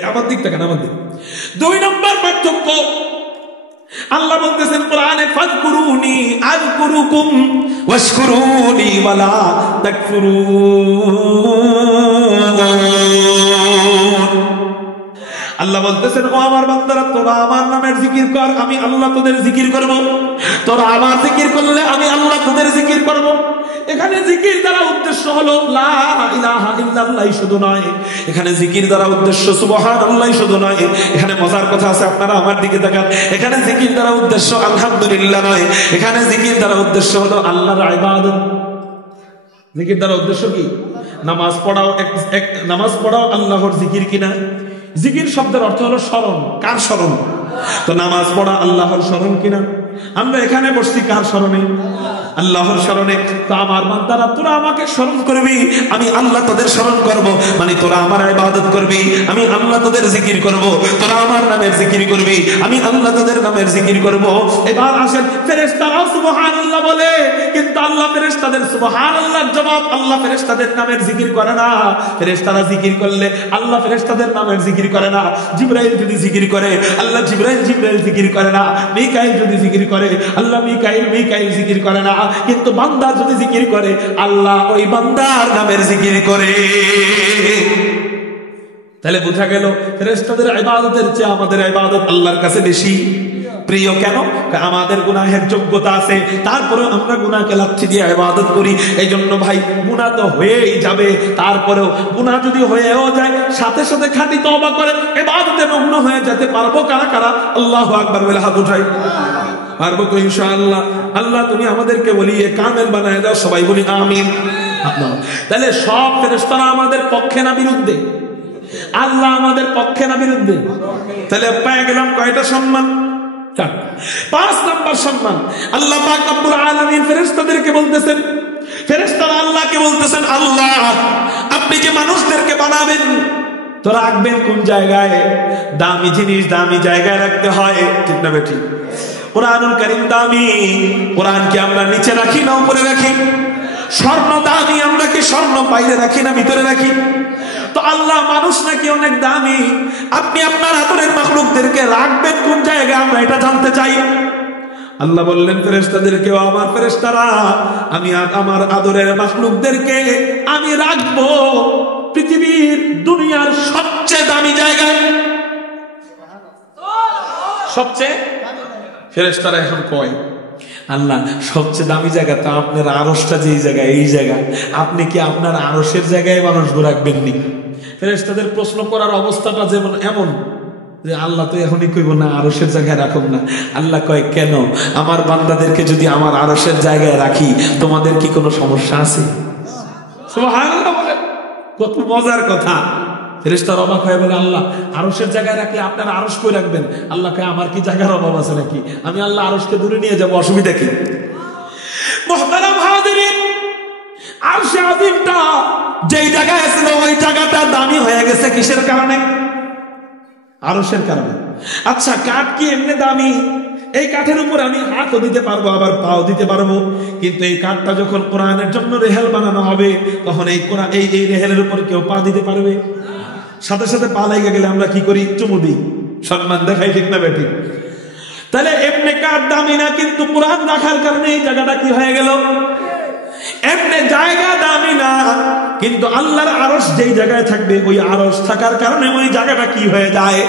আমার দিক থেকে আমার দিক। 2 নম্বর পার্থক্য, আল্লাহ বলতেছেন কোরআনে ফাযকুরুনি আযকুরুকুম ওয়াশকুরুনি ওয়ালা তাকফুরুন। আল্লাহ বলতেছেন ও আমার বান্দারা তোরা আমার নামের জিকির কর, আমি আল্লাহ তোদের জিকির করব। তোরা আমার জিকির করলে আমি আল্লাহ তোদের জিকির করব। এখানে জিকির দ্বারা উদ্দেশ্য হলো লা ইলাহা ইল্লাল্লাহ শুধু নয়, এখানে জিকির দ্বারা উদ্দেশ্য সুবহানাল্লাহ শুধু নয়। এখানে মজার কথা আছে, আপনারা আমার দিকে তাকান। এখানে জিকির দ্বারা উদ্দেশ্য আলহামদুলিল্লাহ নয়, এখানে জিকির দ্বারা উদ্দেশ্য হলো আল্লাহর ইবাদত। জিকির দ্বারা উদ্দেশ্য কি? নামাজ পড়াও, নামাজ পড়াও আল্লাহর জিকির কিনা? জিকির শব্দের অর্থ হলো স্মরণ। কার স্মরণ? তো নামাজ পড়া আল্লাহর স্মরণ কিনা? আমরা এখানে বসছি কার স্মরণে? আল্লাহর স্মরণে। তো আমার বান্দারা তোরা আমাকে স্মরণ করবি, আমি আল্লাহ তোদের স্মরণ করব। মানে তোরা আমার ইবাদত করবি, আমি আল্লাহ তোদের জিকির করব। তোরা আমার নামের জিকির করবি, আমি আল্লাহ তোদের নামের জিকির করব। এবার আসেন, ফেরেশতারা সুবহানাল্লাহ বলে, কিন্তু আল্লাহ ফেরেশতাদের সুবহানাল্লাহর জবাব আল্লাহ ফেরেশতাদের নামের জিকির করে না। ফেরেশতারা জিকির করলে আল্লাহ ফেরেশতাদের নামের জিকির করে না। জিবরাইল যদি জিকির করে আল্লাহ জিবরাইল জিকির করে না। মিকাইল যদি জিকির করে আল্লাহ মিকাইল জিকির করে না। কিন্তু বান্দা যদি জিকির করে আল্লাহ ওই বান্দার নামের জিকির করে। তাহলে বোঝা গেল ফেরেশতাদের ইবাদতের চেয়ে আমাদের ইবাদত আল্লাহর কাছে বেশি প্রিয়। কেন? আমাদের গুনাহের যোগ্যতা আছে, তারপরেও আমরা গুনাহকে লাথি দিয়ে ইবাদত করি। এই জন্য ভাই, গুনাহ তো হয়েই যাবে, তারপরেও গুনাহ যদি হয়েও যায় সাথে সাথে খাঁটি তওবা করে ইবাদতে মগ্ন হয়ে যেতে পারবো কারা কারা? আল্লাহু আকবার বলে হাত উঠাই। পারবো তো ইনশাআল্লাহ। আল্লাহ তুমি আমাদেরকে বলিয়ে কামেল বানায় দাও, সবাই বলি আমিন। তাহলে সব ফেরেশতারা আমাদের পক্ষে না বিরুদ্ধে? আল্লাহ আমাদের পক্ষে না বিরুদ্ধে? তাহলে পেয়ে গেলাম কয়টা সম্মান? 5 নাম্বার সম্মান। আল্লাহ পাক রব্বুল আলামিন ফেরেশতাদেরকে বলতেছেন, ফেরেশতারা আল্লাহকে বলতেছেন, আল্লাহ আপনি যে মানুষদেরকে বানাবেন তো রাখবেন কোন জায়গায়? দামি জিনিস দামি জায়গায় রাখতে হয়, ঠিক না বেটি? কোরআনুল কারীম দামি, কোরআন কি আমরা নিচে রাখি না উপরে রাখি? স্বর্ণ দামি, আমরা কি স্বর্ণ বাইরে রাখি না ভিতরে রাখি? তো আল্লাহ মানুষ নাকি অনেক দামি, আপনি আপনার আদরের মাখলুকদেরকে রাখবেন কোন জায়গায়, আমরা এটা জানতে চাই। আল্লাহ বললেন ফেরেশতাদেরকে, আমার ফেরেশতারা আমি আমার আদরের মাখলুকদেরকে আমি রাখবো পৃথিবীর দুনিয়ার সবচেয়ে দামি জায়গায়। সবচেয়ে ফেরেশতারা এখন কয়, আল্লাহ সবচেয়ে দামি জায়গা তো আপনার আরশটা যেই জায়গায়, এই জায়গা আপনি কি আপনার আরশের জায়গায় মানুষগুলো রাখবেন নি? ফেরেশতাদের প্রশ্ন করার অবস্থাটা যেমন এমন যে আল্লাহ তো এখনই কইব না আরশের জায়গায় রাখুন না। আল্লাহ কয়, কেন? আমার বান্দাদেরকে যদি আমার আরশের জায়গায় রাখি তোমাদের কি কোনো সমস্যা আছে? সুবহানাল্লাহ বলেন, কত মজার কথা। ফেরেশতারা অবাক হয়ে বলে, আল্লাহ আরশের জায়গায় রাখলে আপনারা আরশ কই রাখবেন? আল্লাহ কয়, আমার কি জায়গার অভাব আছে নাকি? আমি আল্লাহ আরশকে দূরে নিয়ে যাব, অসুবিধা কি? মুহতারাম হাজিরিন, আরশে আযীমটা যেই জায়গায় ছিল ওই জায়গাটা দামি হয়ে গেছে কিসের কারণে? আরশের কারণে। আচ্ছা, কাঠ কি এমনি দামি? এই কাঠের উপর আমি হাতও দিতে পারবো, আবার পাও দিতে পারবো, কিন্তু এই কাঠটা যখন কোরআনের জন্য রেহেল বানানো হবে তখন এই কোরআন এই রেহেলের উপর কেউ পা দিতে পারবে? সাথে সাথে পা লাগা গেলে আমরা কি করি? চুমু দিই, সম্মান দেখাই, ঠিক না বেটি? তাহলে এমনি কাঠ দামি না, কিন্তু কোরআন রাখার কারণে এই জায়গাটা কি হয়ে গেল? এমনি জায়গা দামি না, কিন্তু আল্লাহর আরশ যেই জায়গায় থাকবে ওই আরশ থাকার কারণে ওই জায়গাটা কি হয়ে যায়?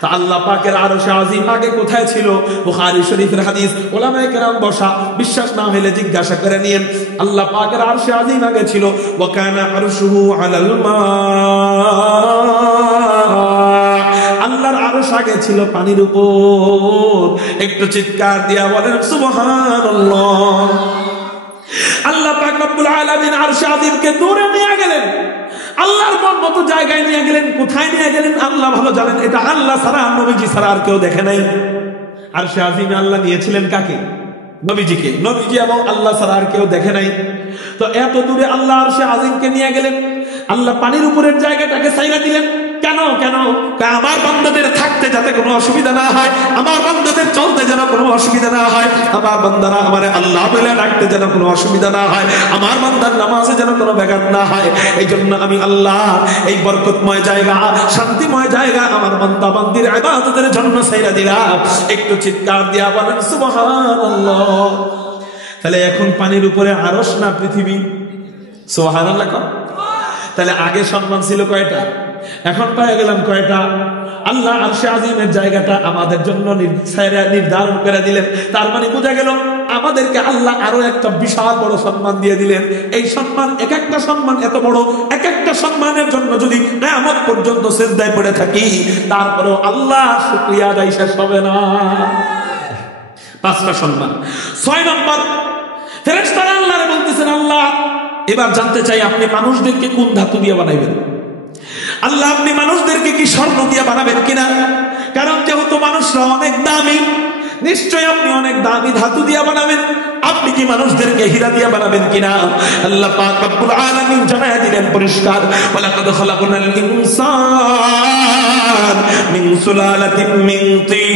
তা আল্লাহ পাকের আরশে আযীম আগে কোথায় ছিল? বুখারী শরীফের হাদিস, উলামায়ে কেরাম বসা, বিশ্বাস না হলে জিজ্ঞাসা করে নিন। আল্লাহ পাকের আরশে আযীম আগে ছিল ওয়া কানা আরশুহু আলাল মা, আল্লাহর আরশ আগে ছিল পানির উপর। একটু চিৎকার দিয়া বলেন সুবহানাল্লাহ। আল্লাহ পাক রব্বুল আলামিন আরশে আযীমকে দূরে নিয়ে গেলেন, আল্লাহর মতো জায়গায় নিয়ে গেলেন। কোথায় নিয়ে গেলেন আল্লাহ ভালো জানেন, এটা আল্লাহ ছাড়া নবীজি ছাড়া আর কেউ দেখে নাই। আরশে আযীমে আল্লাহ নিয়েছিলেন কাকে? নবীজিকে। নবীজি এবং আল্লাহ ছাড়া আর কেউ দেখে নাই। তো এত দূরে আল্লাহ আরশে আযীমকে নিয়ে গেলেন, আল্লাহ পানির উপরের জায়গাটাকে ছাইরা দিলেন। কেন? আমার বান্দাদের থাকতে যাতে কোনো অসুবিধা না হয়, আমার বান্দাদের চলতে যেন কোনো অসুবিধা না হয়, আমার বান্দারা আমারে আল্লাহ বলে ডাকতে যেন কোনো অসুবিধা না হয়, আমার বান্দার নামাজে যেন কোনো ব্যাঘাত না হয়। এই জন্য আমি আল্লাহ এই বরকতময় জায়গা, শান্তিময় জায়গা আমার বান্দা বান্দির ইবাদতের জন্য ছাইরা দিলাম। একটু চিৎকার দিয়া বলেন সুবহানাল্লাহ। তাহলে এখন পানির উপরে আরশ না পৃথিবী? সুবহানাল্লাহ। তাহলে আগে সম্মান ছিল কয়টা, এখন পেয়ে গেলাম কয়টা? আল্লাহ আরশে আযীমের জায়গাটা আমাদের জন্য নির্ধারণ করে দিলেন। তার মানে বোঝা গেল আমাদেরকে আল্লাহ আরো একটা বিশাল বড় সম্মান দিয়ে দিলেন। এই সম্মান, এক একটা সম্মান এত বড়, এক একটা সম্মানের জন্য যদি কিয়ামত পর্যন্ত সিজদায় পড়ে থাকি তারপরেও আল্লাহ শুকরিয়া আদায় শেষ হবে না। 5টা সম্মান। 6 নম্বর, ফেরেশতারা আল্লাহরে বলতেছেন, আল্লাহ এবার জানতে চাই আপনি মানুষদেরকে কোন ধাতু দিয়ে বানাইবেন? আল্লাহ আপনি মানুষদেরকে কি স্বর্ণ দিয়ে বানাবেন কিনা? কারণ যেহেতু মানুষরা অনেক দামি, নিশ্চয় আপনি অনেক দামি ধাতু দিয়ে বানাবেন। আপনি কি মানুষদেরকে হীরা দিয়ে বানাবেন কিনা? আল্লাহ পাক রব্বুল আলামিন জানায়া দিলেন পরিষ্কার, ওয়ালাকাদ খালাকনাল ইনসান মিন সুলালাতিন মিন তিন।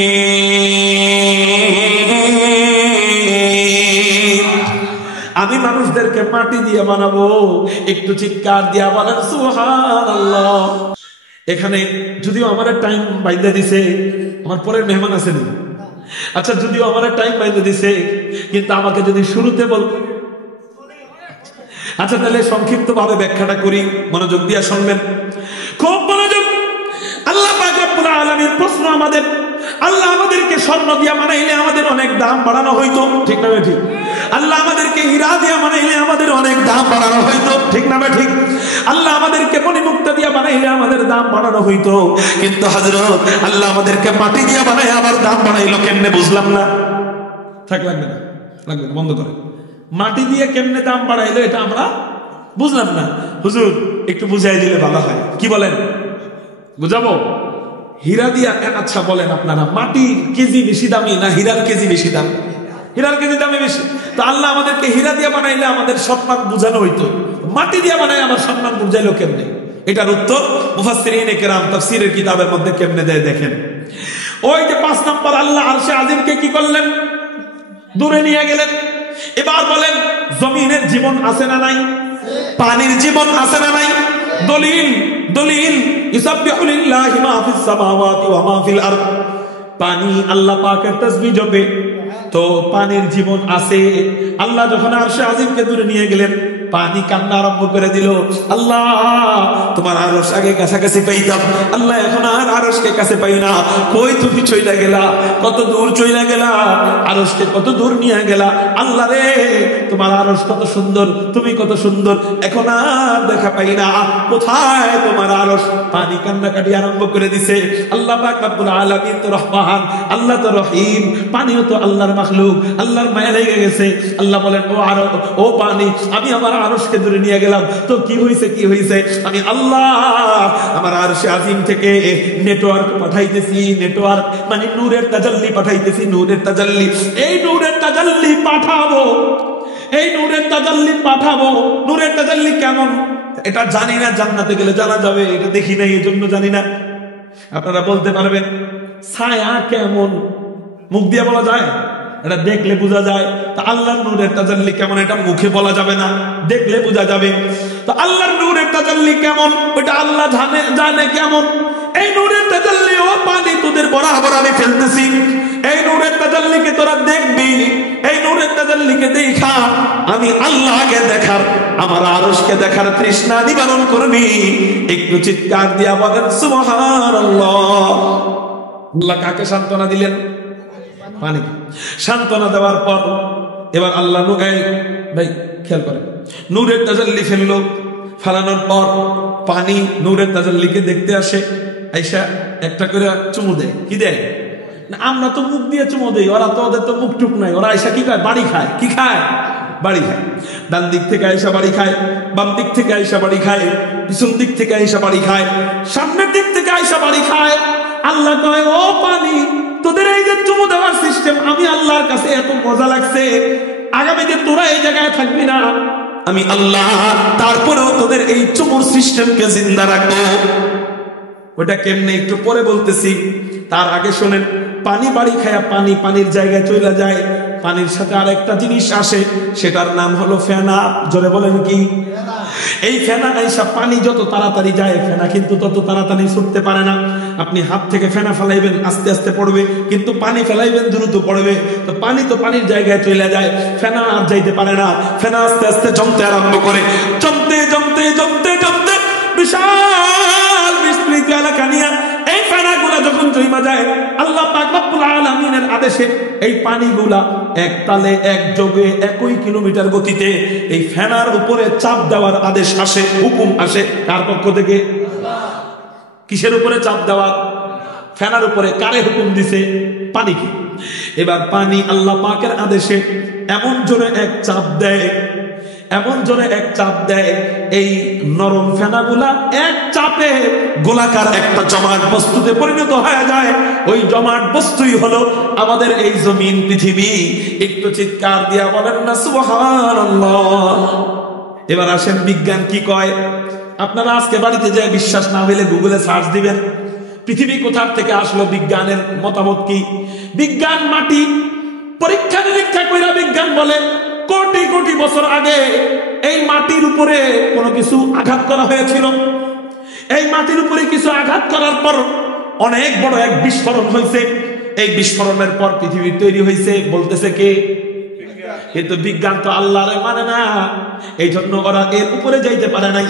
আমি মানুষদেরকে মাটি দিয়ে বানাবো। একটু চিৎকার দিয়া বলেন সুবহানাল্লাহ। এখানে যদিও আমার টাইম বাইন্দা দিছে, আমার পরের মেহমান আছে না, আচ্ছা যদিও আমার টাইম বাইন্দা দিছে, কিন্তু আমাকে যদি শুরুতে বল, আচ্ছা তাহলে সংক্ষিপ্ত ভাবে ব্যাখ্যাটা করি, মনোযোগ দিয়ে শুনবেন, খুব মনোযোগ। আল্লাহ পাক রব্বুল আলামিন প্রশ্ন আমাদের, আল্লাহ আমাদেরকে স্বর্ণ দিয়া বানাইলে আমাদের অনেক দাম বাড়ানো হইতো, ঠিক না ঠিক? আল্লাহ আমাদেরকে হীরা দিয়া বানাইলে আমাদের অনেক দাম বাড়ানো হইতো, ঠিক না ঠিক? আল্লাহ আমাদেরকে মণিমুক্তা দিয়া বানাইলে আমাদের দাম বাড়ানো হইতো, কিন্তু হযরত আল্লাহ আমাদেরকে মাটি দিয়া বানাই আবার দাম বাড়াইলো কেমনে বুঝলাম না। থাক লাগবে না, লাগবে না, বন্ধ করে। মাটি দিয়ে কেমনে দাম বাড়াইলো এটা আমরা বুঝলাম না। হুজুর একটু বুঝাই দিলে ভালো হয়, কি বলেন? বুঝাবো? হীরা দিয়া, আচ্ছা বলেন আপনারা, মাটির কেজি বেশি দামি না হীরার কেজি বেশি দাম? হীরার কেজি দামে বেশি। তো আল্লাহ আমাদেরকে হীরা দিয়া বানাইলে আমাদের সম্মান বুঝানো হইতো, মাটি দিয়া বানাই আমার সম্মান বুঝাইলো কেমনে? এটার উত্তর মুফাসসিরিনে কেরাম তাফসীরের কিতাবের মধ্যে কেমনে দেয় দেখেন। ওই যে 5 নম্বর আল্লাহ আরশে আজিমকে কি করলেন? দূরে নিয়ে গেলেন। এবার বলেন জমিনের জীবন আছে না নাই? পানির জীবন আছে না নাই? দলিল দলিল, ইউসাব্বিহু লিল্লাহি মা ফিস সামাওয়াতি ওয়া মা ফিল আরদ। পানি আল্লাহ পাকের তাসবিহ জপে, তো পানির জীবন আছে। আল্লাহ যখন আরশে আজিমকে দূরে নিয়ে গেলেন, পানি কান্না আরম্ভ করে দিল, আল্লাহ তোমার আরশ আগে কাছাকাছি পাইতাম, আল্লাহ এখন আর আরশকে কাছে পাই না। কই তুমি চইলা গেলা? কত দূর চইলা গেলা? আরশকে কত দূর নিয়ে গেলা? আল্লাহ রে তোমার আরশ কত সুন্দর, তুমি কত সুন্দর, এখন আর দেখা পাই না, কোথায় তোমার আরশ? পানি কান্নাকাটি আরম্ভ করে দিছে। আল্লাহ পাক রব্বুল আলামিন তো রহমান, আল্লাহ তো রহিম, পানিও তো আল্লাহর মাখলুক, আল্লাহর মায়া লেগে গেছে। আল্লাহ বলেন ও পানি, আমি আমার আরশকে দূরে নিয়ে গেলাম, তো কি হইছে? কি হইছে? আমি আল্লাহ আমার আরশে আজিম থেকে নেটওয়ার্ক পাঠাইতেছি, নেটওয়ার্ক মানে নূরের তাজাল্লি পাঠাইতেছি, নূরের তাজাল্লি। এই নূরের তাজাল্লি পাঠাবো, এই নূরের তাজাল্লি পাঠাবো। নূরের তাজাল্লি কেমন এটা জানি না, জান্নাতে গেলে জানা যাবে, এটা দেখি নাই এজন্য জানি না। আপনারা বলতে পারবেন ছায়া কেমন? মুখ দিয়ে বলা যায়? এটা দেখলে বোঝা যায়। তা আল্লাহর নূরের তাজাল্লি কেমন? এটা মুখে বলা যাবে না, দেখলে বোঝা যাবে। তো আল্লাহর নূরের তাজাল্লি কেমন? ওটা আল্লাহ জানে কেমন। এই নূরের তাজাল্লি ও পানি তোদের বরাবর আমি ফেলতেছি, এই নূরের তাজাল্লিকে তোরা দেখবি, এই নূরের তাজাল্লিকে দেখা আমি আল্লাহকে দেখার, আমার আরশকে দেখার তৃষ্ণা নিবারণ করবি। একটু চিৎকার দিয়া বলেন সুবহানাল্লাহ। আল্লাহ কাকে সান্ত্বনা দিলেন? পানি। সান্ত্বনা দেওয়ার পর এবার আল্লাহ ভাই খেয়াল করেন, নূরের তাজাল্লি ফেললো, ফেলানোর পর পানি নূরের তাজাল্লিকে দেখতে আসে, আইসা একটা করে চুমু দেয়। কি দেয়? না আমরা তো মুখ দিয়ে চুমু দেই, ওরা তো, ওদের তো মুখ টুক নাই, ওরা আইসা কি খায়? বাড়ি খায়। কি খায়? বাড়ি খায়। ডান দিক থেকে আইসা বাড়ি খায়, বাম দিক থেকে আইসা বাড়ি খায়, পিছন দিক থেকে আইসা বাড়ি খায়, সামনের দিক থেকে আইসা বাড়ি খায়। আল্লাহ কয় ও পানি, তোদের এই যে চুমু দেওয়ার সিস্টেম আমি আল্লাহর কাছে এত মজা লাগছে, আগামীতে তোরা এই জায়গায় থাকবি না, আমি আল্লাহ তারপরেও তোদের এই চুমুর সিস্টেমকে জিন্দা রাখবো। ওটা কেমনে একটু পরে বলতেছি, তার আগে শোনেন। পানি বাড়ি খায়া পানি পানির জায়গায় চলে যায়, পানির সাথে আরেকটা জিনিস আসে, সেটার নাম হলো ফেনা। জোরে বলেন কি? এই ফেনা আইসা পানি যত তাড়াতাড়ি যায়, ফেনা কিন্তু তত তাড়াতাড়ি ছুটতে পারে না। আপনি হাত থেকে ফেনা ফেলাইবেন আস্তে আস্তে পড়বে, কিন্তু পানি ফেলাইবেন দ্রুত পড়বে। তো পানি তো পানির জায়গায় চলে যায়, ফেনা আর যাইতে পারে না। ফেনা আস্তে আস্তে জমতে আরম্ভ করে, জমতে জমতে জমতে জমতে বিশাল বিস্তৃত এলাকা নিয়ে এই ফেনাগুলা যখন জমা যায়, আল্লাহ পাক রব্বুল আলামিনের আদেশে এই পানিগুলা এক তালে এক যোগে একই কিলোমিটার গতিতে এই ফেনার উপরে চাপ দেওয়ার আদেশ আসে, হুকুম আসে। কার পক্ষ থেকে? কিসের উপরে চাপ দেওয়া? ফেনার উপরে। কারে হুকুম দিছে? পানিকে। এবার পানি আল্লাহ পাকের আদেশে এমন জোরে এক চাপ দেয়, এমন জোরে এক চাপ দেয়, এই নরম ফেনাগুলা এক চাপে গোলাকার একটা জমাট বস্তুতে পরিণত হয়ে যায়। ওই জমাট বস্তুই হলো আমাদের এই জমিন, পৃথিবী। একটু চিৎকার দিয়া বলেন না সুবহানাল্লাহ। এবার আসেন বিজ্ঞান কি কয়। আপনারা আজকে বাড়িতে যায় বিশ্বাস না হইলে গুগলে সার্চ দিবেন পৃথিবী কোথার থেকে আসলো, বিজ্ঞানের মতামত কি। বিজ্ঞান মাটি পরীক্ষা নিরীক্ষা কইরা বিজ্ঞান বলে কোটি কোটি বছর আগে এই মাটির উপরে কোনো কিছু আঘাত করা হয়েছিল। এই মাটির উপরে কিছু আঘাত করার পর অনেক বড় এক বিস্ফোরণ হয়েছে। এই বিস্ফোরণের পর পৃথিবী তৈরি হয়েছে, বলতেছে কে? কিন্তু বিজ্ঞান তো আল্লাহরে মানে না, এই জন্য ওরা এর উপরে যাইতে পারে নাই।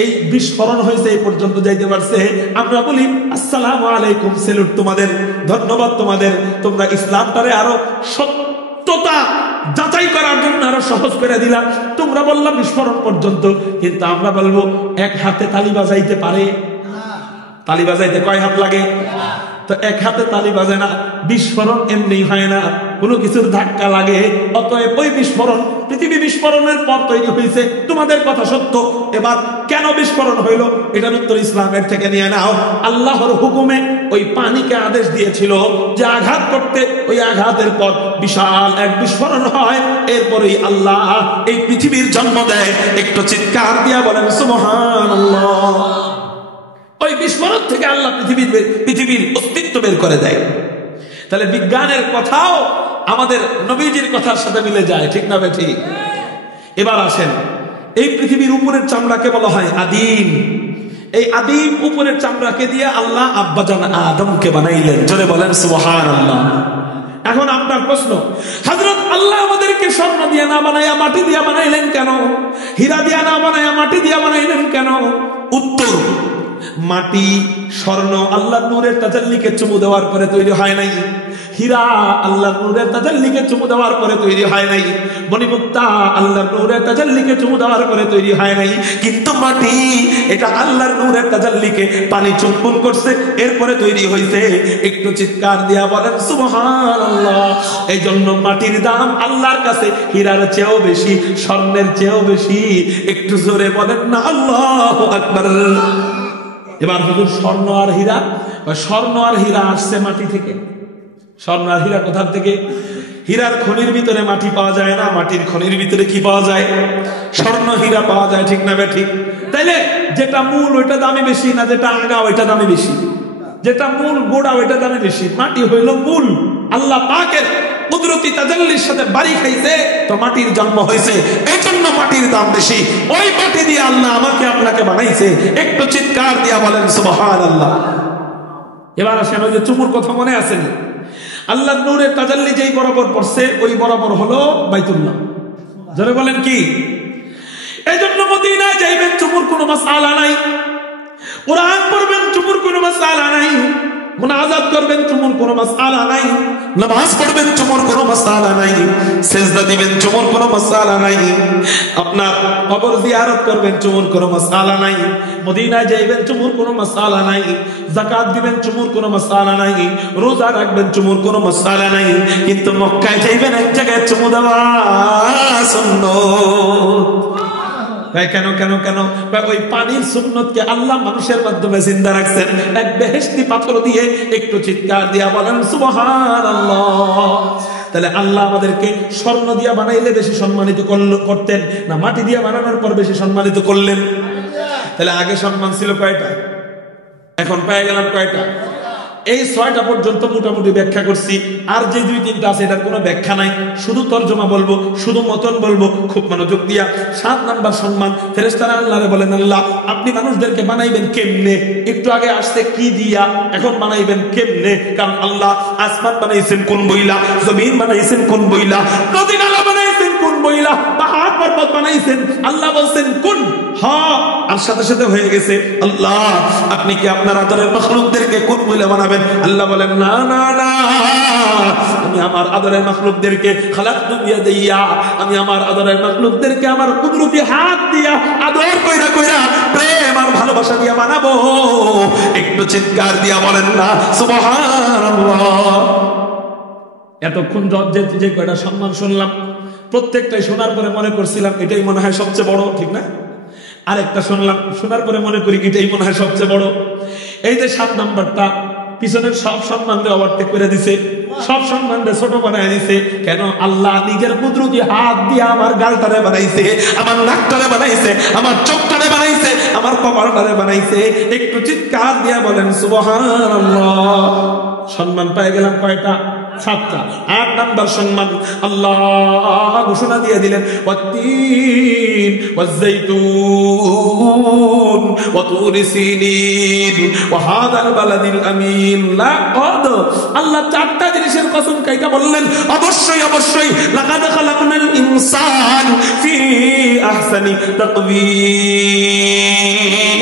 এই বিস্ফোরণ হয়েছে এই পর্যন্ত যাইতে পারছে। আমরা বলি আসসালামু আলাইকুম, সেলুট তোমাদের, ধন্যবাদ তোমাদের, তোমরা ইসলামটারে আরো সত্যতা যাচাই করার জন্য আরো সহজ করে দিলাম। তোমরা বললাম বিস্ফোরণ পর্যন্ত, কিন্তু আমরা বলবো এক হাতে তালি বাজাইতে পারে? তালি বাজাইতে কয় হাত লাগে? তো এক হাতে তালি বাজে না। বিস্ফোরণ এমনি হয় না, কোনো কিছুর ধাক্কা লাগে। অতএব ওই বিস্ফোরণ পৃথিবী বিস্ফোরণের পর তৈরি হয়েছে। তোমাদের কথা সত্য। এবার কেন বিস্ফোরণ হইল এটার উত্তর ইসলামের থেকে নিয়ে নাও। আল্লাহর হুকুমে ওই পানিকে আদেশ দিয়েছিল যে আঘাত করতে, ওই আঘাতের পর বিশাল এক বিস্ফোরণ হয়। এরপরেই আল্লাহ এই পৃথিবীর জন্ম দেয়। একটু চিৎকার দিয়া বলেন সুবহানাল্লাহ। ওই বিস্ফোরণ থেকে আল্লাহ পৃথিবীর অস্তিত্ব বের করে দেয়। তাহলে বিজ্ঞানের কথাও আমাদের নবীজির কথার সাথে মিলে যায়, ঠিক না বেঠি? এবার আসেন, এই পৃথিবীর উপরের চামড়াকে বলা হয় আদিম। এই আদিম উপরের চামড়াকে দিয়ে আল্লাহ আব্বাজান আদমকে বানাইলেন। জোরে বলেন সুবহানাল্লাহ। এখন আপনার প্রশ্ন, হযরত আল্লাহ আমাদেরকে স্বর্ণ দিয়ে না বানাইয়া মাটি দিয়ে বানাইলেন কেন? হীরা দিয়ে না বানাইয়া মাটি দিয়ে বানাইলেন কেন? উত্তর, মাটি স্বর্ণ আল্লাহর নূরের তাজাল্লিকে চুমু দেওয়ার পরে তৈরি হয় নাই। হীরা আল্লাহর নূরের তাজাল্লিকে চুমু দেওয়ার পরে তৈরি হয় নাই। মণিমুক্তা আল্লাহর নূরের তাজাল্লিকে চুমু দেওয়ার পরে তৈরি হয় নাই। কিন্তু মাটি এটা আল্লাহর নূরের তাজাল্লিকে পানি চুম্বন করছে, এরপরে তৈরি হয়েছে। একটু চিৎকার দিয়া বলেন সুবহানাল্লাহ। এই জন্য মাটির দাম আল্লাহর কাছে হীরার চেয়েও বেশি, স্বর্ণের চেয়েও বেশি। একটু জোরে বলেন না আল্লাহু আকবার। এবার হুজুর স্বর্ণ আর হীরা, স্বর্ণ আর হীরা আসছে মাটি থেকে। স্বর্ণ আর হীরা কোথা থেকে? হীরার খনির ভিতরে মাটি পাওয়া যায় না, মাটির খনির ভিতরে কি পাওয়া যায়? স্বর্ণ হীরা পাওয়া যায়, ঠিক না ঠিক? তাইলে যেটা মূল ওইটা দামি বেশি না যেটা আগা ওইটা দামি বেশি? যেটা মূল গোড়া ওইটা দামি বেশি। মাটি হইল মূল, আল্লাহ পাকের কুদরতি তাজাল্লির সাথে বাড়ি খাইছে তো মাটির জন্ম হয়েছে, এই জন্য মাটির দাম বেশি। ওই মাটি দিয়ে আল্লাহ আমাকে আপনাকে বানাইছে। একটু চিৎকার দিয়া বলেন সুবহানাল্লাহ। এবার আসেন, ওই যে চুমুর কথা মনে আছে? আল্লাহর নূরের তাজাল্লি যেই বরাবর পড়ছে ওই বরাবর হলো বাইতুল্লাহ। জোরে বলেন কি? এই জন্য মদিনায় যাইবেন চুমুর কোনো মাসআলা নাই, কোরআন পড়বেন চুমুর কোনো মাসআলা নাই, মুনাজাত করবেন চুমুর কোনো মাসআলা নাই, নামাজ পড়বেন চুমুর কোনো মাসআলা নাই, সিজদা দিবেন চুমুর কোনো মাসআলা নাই, আপনার কবর জিয়ারত করবেন চুমুর কোনো মাসআলা নাই, মদিনায় যাইবেন চুমুর কোনো মাসআলা নাই, যাকাত দিবেন চুমুর কোনো মাসআলা নাই, রোজা রাখবেন চুমুর কোনো মাসআলা নাই। কিন্তু মক্কায় যাইবেন এক জায়গায় চুমু দেওয়া সুন্নাত। কেন কেন কেন? ওই পানির সুন্নতকে আল্লাহ মানুষের মাধ্যমে জিন্দা রাখছেন এক বেহেশতি পাথর দিয়ে। একটু চিৎকার দিয়া বলেন সুবহানাল্লাহ। তাহলে আল্লাহ আমাদেরকে স্বর্ণ দিয়া বানাইলে বেশি সম্মানিত করতেন না মাটি দিয়া বানানোর পর বেশি সম্মানিত করলেন? তাহলে আগে সম্মান ছিল কয়টা, এখন পেয়ে গেলাম কয়টা? এই 6টা পর্যন্ত মোটামুটি ব্যাখ্যা করছি। আর যে 2-3টা আছে এটার কোনো ব্যাখ্যা নাই, শুধু তর্জমা বলবো, শুধু মতন বলবো খুব মনোযোগ দিয়া। 7 নাম্বার সম্মান, ফেরেশতারা আল্লাহরে বলেন আল্লাহ আপনি মানুষদেরকে বানাইবেন কেমনে? একটু আগে আসছে কি দিয়া, এখন বানাইবেন কেমনে? কারণ আল্লাহ আসমান বানাইছেন কোন বইলা, জমিন বানাইছেন কোন বইলা, নদী নালা বানাইছেন কোন বইলা, পাহাড় পর্বত বানাইছেন। আল্লাহ বলছেন কোন, হ্যাঁ, আর সাথে সাথে হয়ে গেছে। আল্লাহ আপনি কি আপনার আদরের মাখলুকদেরকে কোন বইলা বানাবেন? আল্লাহ বলেন না না না, আমি আমার আদরের মাখলুকদেরকে খালাকতু বিয়াদিয়া, আমি আমার আদরের মাখলুকদেরকে আমার কুদরতি হাত দিয়া আদর কইরা কইরা প্রেম আর ভালোবাসা দিয়া বানাবো। একটু চিৎকার দিয়া বলেন না সুবহানাল্লাহ। এতক্ষণ যে কয়টা সম্মান শুনলাম প্রত্যেকটাই শোনার পরে মনে করছিলাম এটাই মনে হয় সবচেয়ে বড়, ঠিক না? আরেকটা শুনলাম, শোনার পরে মনে করি এটাই মনে হয় সবচেয়ে বড়। এই যে 7 নাম্বারটা, পিছনের সব সম্মানকে ওভারটেক করে দিছে, সব সম্মানকে ছোট বানায় দিছে। কেন? আল্লাহ নিজের কুদরতি হাত দিয়ে আমার গালটারে বানাইছে, আমার নাকটারে বানাইছে, আমার চোখটারে বানাইছে, আমার কপালটারে বানাইছে। একটু চিৎকার দিয়ে বলেন সুবহানাল্লাহ। সম্মান পেয়ে গেলাম কয়টা? 7টা। 8 নাম্বার সম্মান আল্লাহ ঘোষণা দিয়ে দিলেন, ওয়াত্তিন ওয়াজ্জাইতুন ওয়া তুরি সিনিন ওয়া হাদাল বালাদিল আমিন। লাকাদ, আল্লাহ 4টা জিনিসের কসম কাইটা বললেন, অবশ্যই অবশ্যই লাকাদ খালাকনাল ইনসান ফি আহসানি তাকওয়ীম।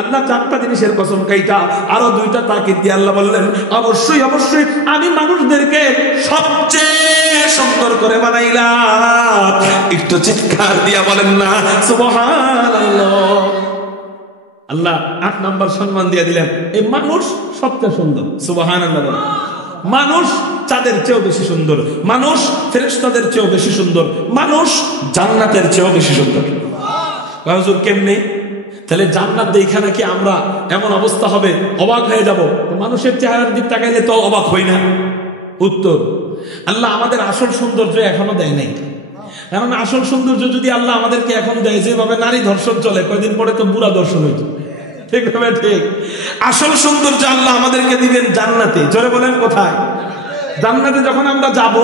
আল্লাহ 4টা জিনিসের কসম কাইটা আরো 2টা তাকিদ দিয়ে আল্লাহ বললেন, অবশ্যই অবশ্যই আমি মানুষদেরকে সবচেয়ে সুন্দর করে বানাইলাম। একটু চিৎকার দিয়া বলেন না সুবহানাল্লাহ। আল্লাহ 8 নাম্বার সম্মান দিয়ে দিলেন, এই মানুষ সবচেয়ে সুন্দর। সুবহানাল্লাহ। মানুষ চাঁদের চেয়েও বেশি সুন্দর, মানুষ ফেরেশতাদের চেয়েও বেশি সুন্দর, মানুষ জান্নাতের চেয়েও বেশি সুন্দর। হুজুর কেমনে? তাহলে জান্নাত দেখা নাকি আমরা এমন অবস্থা হবে, অবাক হয়ে যাব। মানুষের চেহারার দিক তাকাইলে তো অবাক হই না। উত্তর, আল্লাহ আমাদের আসল সৌন্দর্য এখনো দেয় নাই। কারণ আসল সৌন্দর্য যদি আল্লাহ আমাদেরকে এখন দেয়, যেভাবে নারী ধর্ষণ চলে, কয়দিন পরে তো বুড়া দর্শন হইতো, ঠিক হবে? ঠিক। আসল সৌন্দর্য আল্লাহ আমাদেরকে দিবেন জান্নাতে। জোরে বলেন কোথায়? জান্নাতে। যখন আমরা যাব,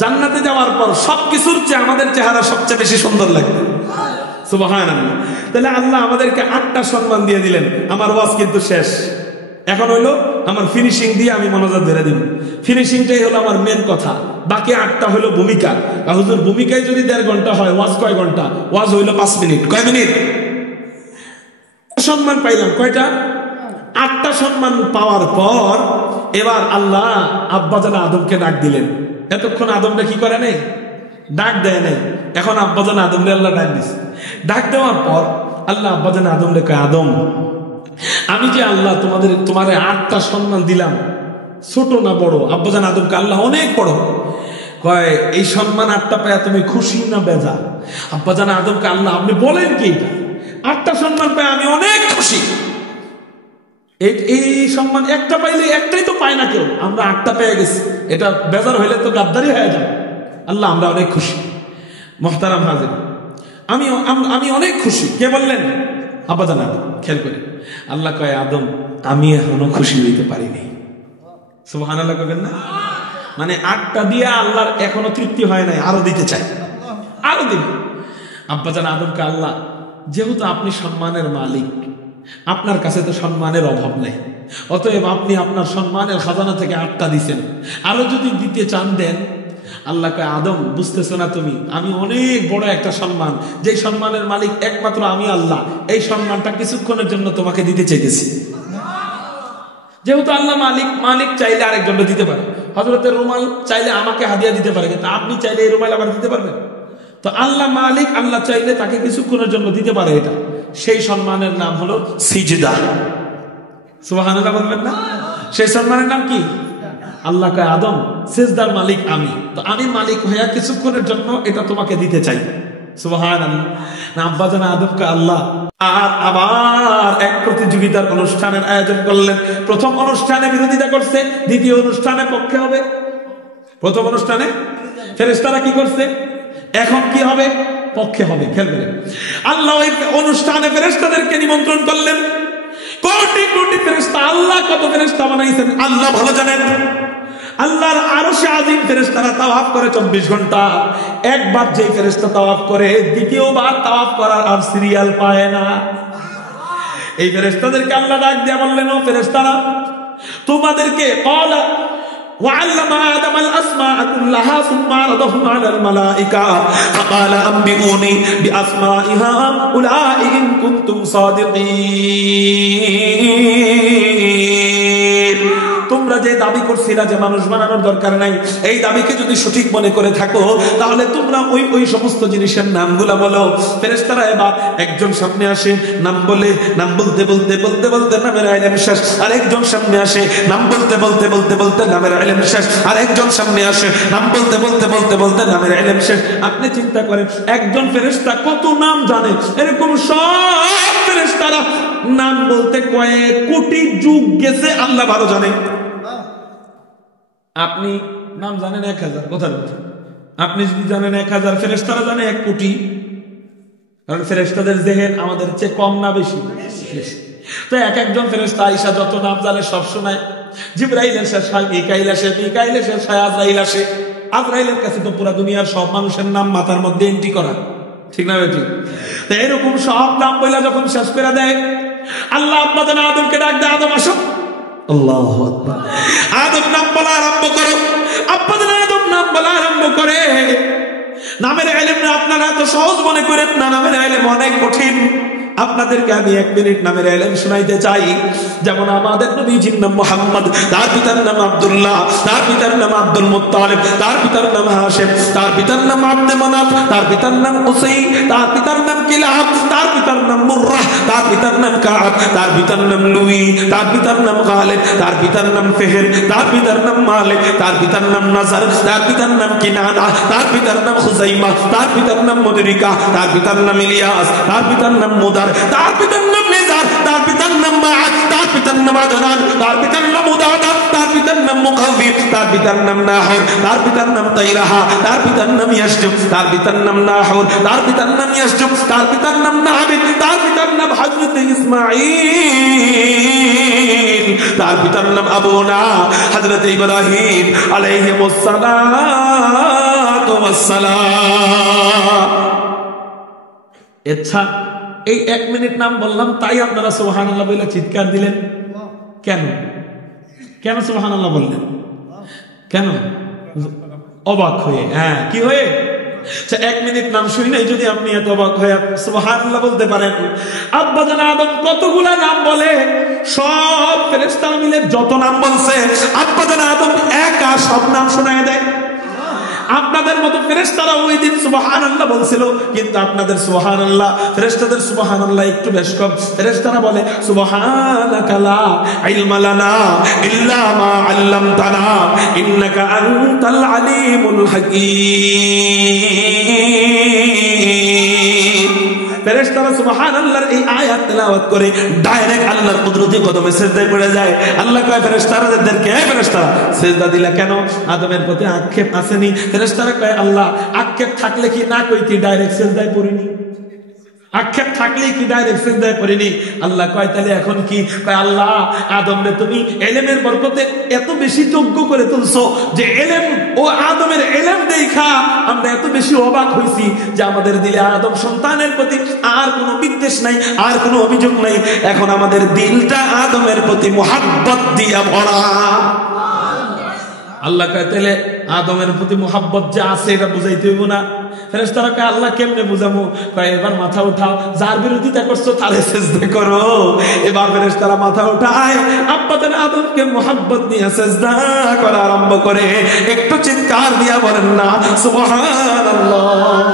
জান্নাতে যাওয়ার পর সবকিছুর চেয়ে আমাদের চেহারা সবচেয়ে বেশি সুন্দর লাগবে। সুবহানাল্লাহ। তাহলে আল্লাহ আমাদেরকে 8টা সম্মান দিয়ে দিলেন। আমার ওয়াজ কিন্তু শেষ, এখন হইলো আমার ফিনিশিং দিয়ে আমি মনোযোগ ধরে দিব। ফিনিশিংটাই হলো আমার মেন কথা, বাকি 8টা হলো ভূমিকা। হুজুর ভূমিকায় যদি 1.5 ঘন্টা হয়, ওয়াজ কয় ঘন্টা? ওয়াজ হইলো 5 মিনিট। কয় মিনিট? সম্মান পাইলাম কয়টা? 8টা সম্মান পাওয়ার পর এবার আল্লাহ আব্বাজান আদমকে ডাক দিলেন। এতক্ষণ আদমটা কি করে নাই? ডাক দেয় নাই। এখন আব্বাজান আদমরে আল্লাহ ডাক দিছে। ডাক দেওয়ার পর আল্লাহ আব্বাজান আদমরে কয়, আদম, আমি যে আল্লাহ তোমারে 8টা সম্মান দিলাম, ছোট না বড়? আব্বাজান আদমকে আল্লাহ অনেক বড় কয়, এই সম্মান 8টা পায় তুমি খুশি না বেজা? আব্বাজান আদমকে আল্লাহ, আপনি বলেন কি? 8টা সম্মান পায় আমি অনেক খুশি। এই সম্মান একটা পাইলে, একটাই তো পায় না কেউ, আমরা 8টা পেয়ে গেছি। এটা বেজার হইলে তো গাদ্দারি হয়ে যাবে। আল্লাহ আমরা অনেক খুশি। মুহতারাম হাজির, আমি অনেক খুশি। কে বললেন? আব্বাজান আদম। খেয়াল করে আল্লাহ কয়, আদম আমি এখনো খুশি হইতে পারিনি। সুবহানাল্লাহ কইবেন না? মানে 8টা দিয়ে আল্লাহর এখনো তৃপ্তি হয় নাই, আরো দিতে চাই, আরো দিবে। আব্বাজান আদমকে আল্লাহ, যেহেতু আপনি সম্মানের মালিক, আপনার কাছে তো সম্মানের অভাব নেই, অতএব আপনি আপনার সম্মানের খাজানা থেকে 8টা দিচ্ছেন, আরো যদি দিতে চান দেন। আল্লাহ কয়, আদম বুঝতেছো না তুমি, আমি অনেক বড় একটা সম্মান, যে সম্মানের মালিক একমাত্র আমি আল্লাহ, এই সম্মানটা কিছুক্ষণের জন্য তোমাকে দিতে চাইতেছি। যেহেতু আল্লাহ মালিক চাইলে আরেকজনকে দিতে পারে। হযরতের রুমাল চাইলে আমাকে হাদিয়া দিতে পারে, কিন্তু আপনি চাইলে এই রুমাল আবার দিতে পারবেন? তো আল্লাহ মালিক, আল্লাহ চাইলে তাকে কিছুক্ষণের জন্য দিতে পারে। এটা সেই সম্মানের নাম হলো সিজদা। সুবহানাল্লাহ বলবেন না? সেই সম্মানের নাম কি? আল্লাহ কয়, আদম সিজদার মালিক আমি, তো আমি মালিক হইয়া কিছুক্ষণের জন্য এটা তোমাকে দিতে চাই। সুবহানাল্লাহ। না আব্বাজান আদমকে আল্লাহ আর আবার এক প্রতিযোগিতার অনুষ্ঠানের আয়োজন করলেন। প্রথম অনুষ্ঠানে বিরোধিতা করছে, দ্বিতীয় অনুষ্ঠানে পক্ষে হবে। প্রথম অনুষ্ঠানে ফেরেশতারা কি করছে, এখন কি হবে? পক্ষে হবে। খেয়াল করেন, আল্লাহ ওই অনুষ্ঠানে ফেরেশতাদেরকে নিমন্ত্রণ করলেন। কোটি কোটি ফেরেশতা, আল্লাহ কত ফেরেশতা বানাইছেন আল্লাহ ভালো জানেন। আল্লাহর আরশে আজিম ফেরেশতারা তাওয়াফ করে 24 ঘন্টা। একবার যে ফেরেশতা তাওয়াফ করে, দ্বিতীয়বার তাওয়াফ করার আর সিরিয়াল পায় না। এই ফেরেশতাদেরকে আল্লাহ ডাক দিয়ে বললেন, ও ফেরেশতারা, তোমাদেরকে ক্বালা وعلم آدم الأسماء كلها ثم عرضهم على الملائكة فقال أنبئوني بأسماء هؤلاء إن كنتم صادقين। তোমরা যে দাবি করছিলা যে মানুষ বানানোর দরকার নাই, এই দাবিকে যদি সঠিক মনে করে থাকো তাহলে তোমরা ওই সমস্ত জিনিসের নামগুলা বলো। ফেরেশতারা এবার একজন সামনে আসে, নাম বলে, নাম বলতে বলতে বলতে বলতে নামের ইলম শেষ। আরেকজন সামনে আসে, নাম বলতে বলতে বলতে বলতে নামের ইলম শেষ। আরেকজন সামনে আসে, নাম বলতে বলতে বলতে বলতে নামের ইলম শেষ। আপনি চিন্তা করেন একজন ফেরেশতা কত নাম জানে? এরকম সব ফেরেশতারা নাম বলতে কয়েক কোটি যুগ গেছে, আল্লাহ ভালো জানে। আপনি নাম জানেন 1000, কথা বলছেন। আপনি যদি জানেন 1000, ফেরেশতারা জানে 1 কোটি। কারণ ফেরেশতাদের জেহেন আমাদের চেয়ে কম না বেশি? তো একজন ফেরেশতা আয়েশা যত নাম জানে সব শোনায়। জিবরাইল শেষ হয়, মিকাইল আসে, মিকাইল শেষ হয়, আজরাইল আসে। আজরাইলের কাছে তো পুরো দুনিয়ার সব মানুষের নাম মাথার মধ্যে এন্ট্রি করা, ঠিক না বেটি? তো এরকম সব নাম বইলা যখন শেষ করে দেয়, আল্লাহ আপনাদের আদমকে ডাক দেয়, আদম আসো। আল্লাহু আকবার। আদম নাম বলা আরম্ভ করো। আপনাদের আদম নাম বলা আরম্ভ করে। নামের ইলম না আপনারা তো সহজ মনে করেন না, নামের ইলম অনেক কঠিন। আপনাদেরকে আমি 1 মিনিট নামের ইলম শোনাইতে চাই। যেমন আমাদের নবীজির নাম মুহাম্মদ, তার পিতার নাম আব্দুল্লাহ, তার পিতার নাম আব্দুল মুত্তালিব, তার পিতার নাম হাশিম, তার পিতার নাম আব্দে মানাফ, তার পিতার নাম কুসাই, তার পিতার নাম কিলাব, তার পিতার নাম মুররাহ, তার পিতার নাম কাব, তার পিতার নাম লুই, তার পিতার নাম গালিব, তার পিতার নাম ফিহর, তার পিতার নাম মালিক, তার পিতার নাম নাজার, তার পিতার নাম কিনানা, তার পিতার নাম খুজাইমা, তার পিতার নাম মুদরিকা, তার পিতার নাম ইলিয়াস, তার পিতার নাম মুদার, তার পিতার নাম নিজার, তার পিতার নাম মাআদ, তার পিতার নাম আদনান, তার পিতার নাম উদাদা, তার পিতার নাম মুকাওবিব, তার পিতার নাম নাহর, তার পিতার নাম তাইরাহা, তার পিতার নাম ইয়াসজুব, তার পিতার নাম নাহর, তার পিতার নাম ইয়াসজুব, তার পিতার নাম নাহাবিদ, তার পিতার নাম হযরত ইসমাঈল, তার পিতার নাম আবুনা হযরত ইব্রাহিম আলাইহিস সালাতু ওয়াস সালাম। আচ্ছা, এই 1 মিনিট নাম বললাম, তাই আপনারা সুবহানাল্লাহ বলে চিৎকার দিলেন কেন? কেন সুবহানাল্লাহ বললেন? কেন? অবাক হয়ে। হ্যাঁ, কি হয়ে? 1 মিনিট নাম শুনে যদি আপনি এত অবাক হয়ে সুবহানাল্লাহ বলতে পারেন, আব্বাজান আদম কতগুলা নাম বলে, সব ফেরেশতারা মিলে যত নাম বলছে, আব্বাজান আদম একা সব নাম শোনায় দেয়। আপনাদের মতো ফেরেশতারা ওই দিন সুবহানাল্লাহ বলছিল, কিন্তু আপনাদের সুবহানাল্লাহ, ফেরেশতাদের সুবহানাল্লাহ একটু বেশ কম। ফেরেশতারা বলে সুবহানাকা লা ইলমা লানা ইল্লা মা আল্লামতানা ইন্নাকা আনতাল আলিমুল হাকীম। ফেরেশতারা সুবহানাল্লাহর এই আয়াত তেলাওয়াত করে ডাইরেক্ট আল্লাহর কুদরতি কদমে সিজদায় পড়ে যায়। আল্লাহ কয় ফেরেশতাদেরকে, হে ফেরেশতারা সিজদা দিলা কেন? আদমের প্রতি আক্ষেপ আসেনি? ফেরেশতারা কয় আল্লাহ আক্ষেপ থাকলে কি না কইতি ডাইরেক্ট সিজদায় পড়িনি? আক্ষেপ থাকলেই কি ডাইরেক্ট সিজদায় পড়িনি? আল্লাহ কয় তাহলে এখন কি? কয় আল্লাহ আদমরে তুমি ইলমের বরকতে এত বেশি যোগ্য করে তুলছো যে ইলম ও আদমের ইলম দেখা আমরা এত বেশি অবাক হইছি যে আমাদের দিলে আদম সন্তানের প্রতি আর কোনো বিদ্বেষ নাই, আর কোনো অভিযোগ নাই। এখন আমাদের দিলটা আদমের প্রতি মুহাব্বত দিয়া ভরা। আল্লাহ কয় তাহলে আদমের প্রতি মুহাব্বত যে আছে এটা বুঝাইতে হইব না? ফেরেশতারা কয় আল্লাহ কেমনে বুঝাবো? কয় এবার মাথা উঠাও, যার বিরোধিতা করছো তারে সিজদা করো। এবার ফেরেশতারা মাথা উঠায়, আব্বাজান আদমকে মুহাব্বত নিয়ে সিজদা করা আরম্ভ করে। একটু চিৎকার দিয়া বলেন না সুবহানাল্লাহ।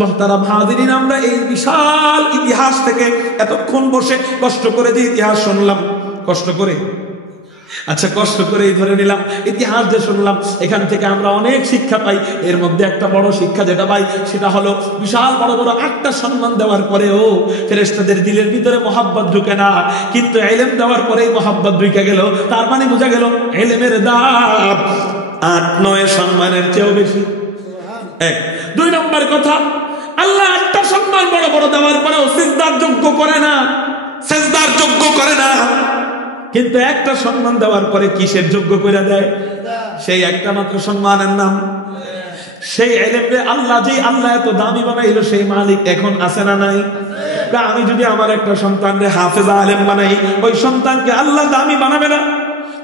মুহতারাম হাজিরিন, আমরা এই বিশাল ইতিহাস থেকে এতক্ষণ বসে কষ্ট করে যে ইতিহাস শুনলাম, কষ্ট করে, আচ্ছা কষ্ট করেই ধরে নিলাম ইতিহাস যে শুনলাম, এখান থেকে আমরা অনেক শিক্ষা পাই। এর মধ্যে একটা বড় শিক্ষা যেটা পাই সেটা হলো বিশাল বড় বড় 8টা সম্মান দেওয়ার পরেও ফেরেশতাদের দিলের ভিতরে মহব্বত ঢুকে না, কিন্তু ইলম দেওয়ার পরেই মহব্বত ঢুকে গেল। তার মানে বোঝা গেল ইলমের দাম 8-9 সম্মানের চেয়েও বেশি। 1 2 নম্বর কথা, আল্লাহ 8টা সম্মান বড় বড় দেওয়ার পরেও সিজদার যোগ্য করে না, সিজদার যোগ্য করে না। কিন্তু একটা সম্মান দেওয়ার পরে কিসের যোগ্য করে দেয়? সেই একটা মাত্র সম্মানের নাম, সেই ইলমে আল্লাহ, যে আল্লাহ এত দামি বানাইলো সেই মালিক এখন আছে না নাই? আমি যদি আমার একটা সন্তানকে হাফেজ আলেম বানাই, ওই সন্তানকে আল্লাহ দামি বানাবে না?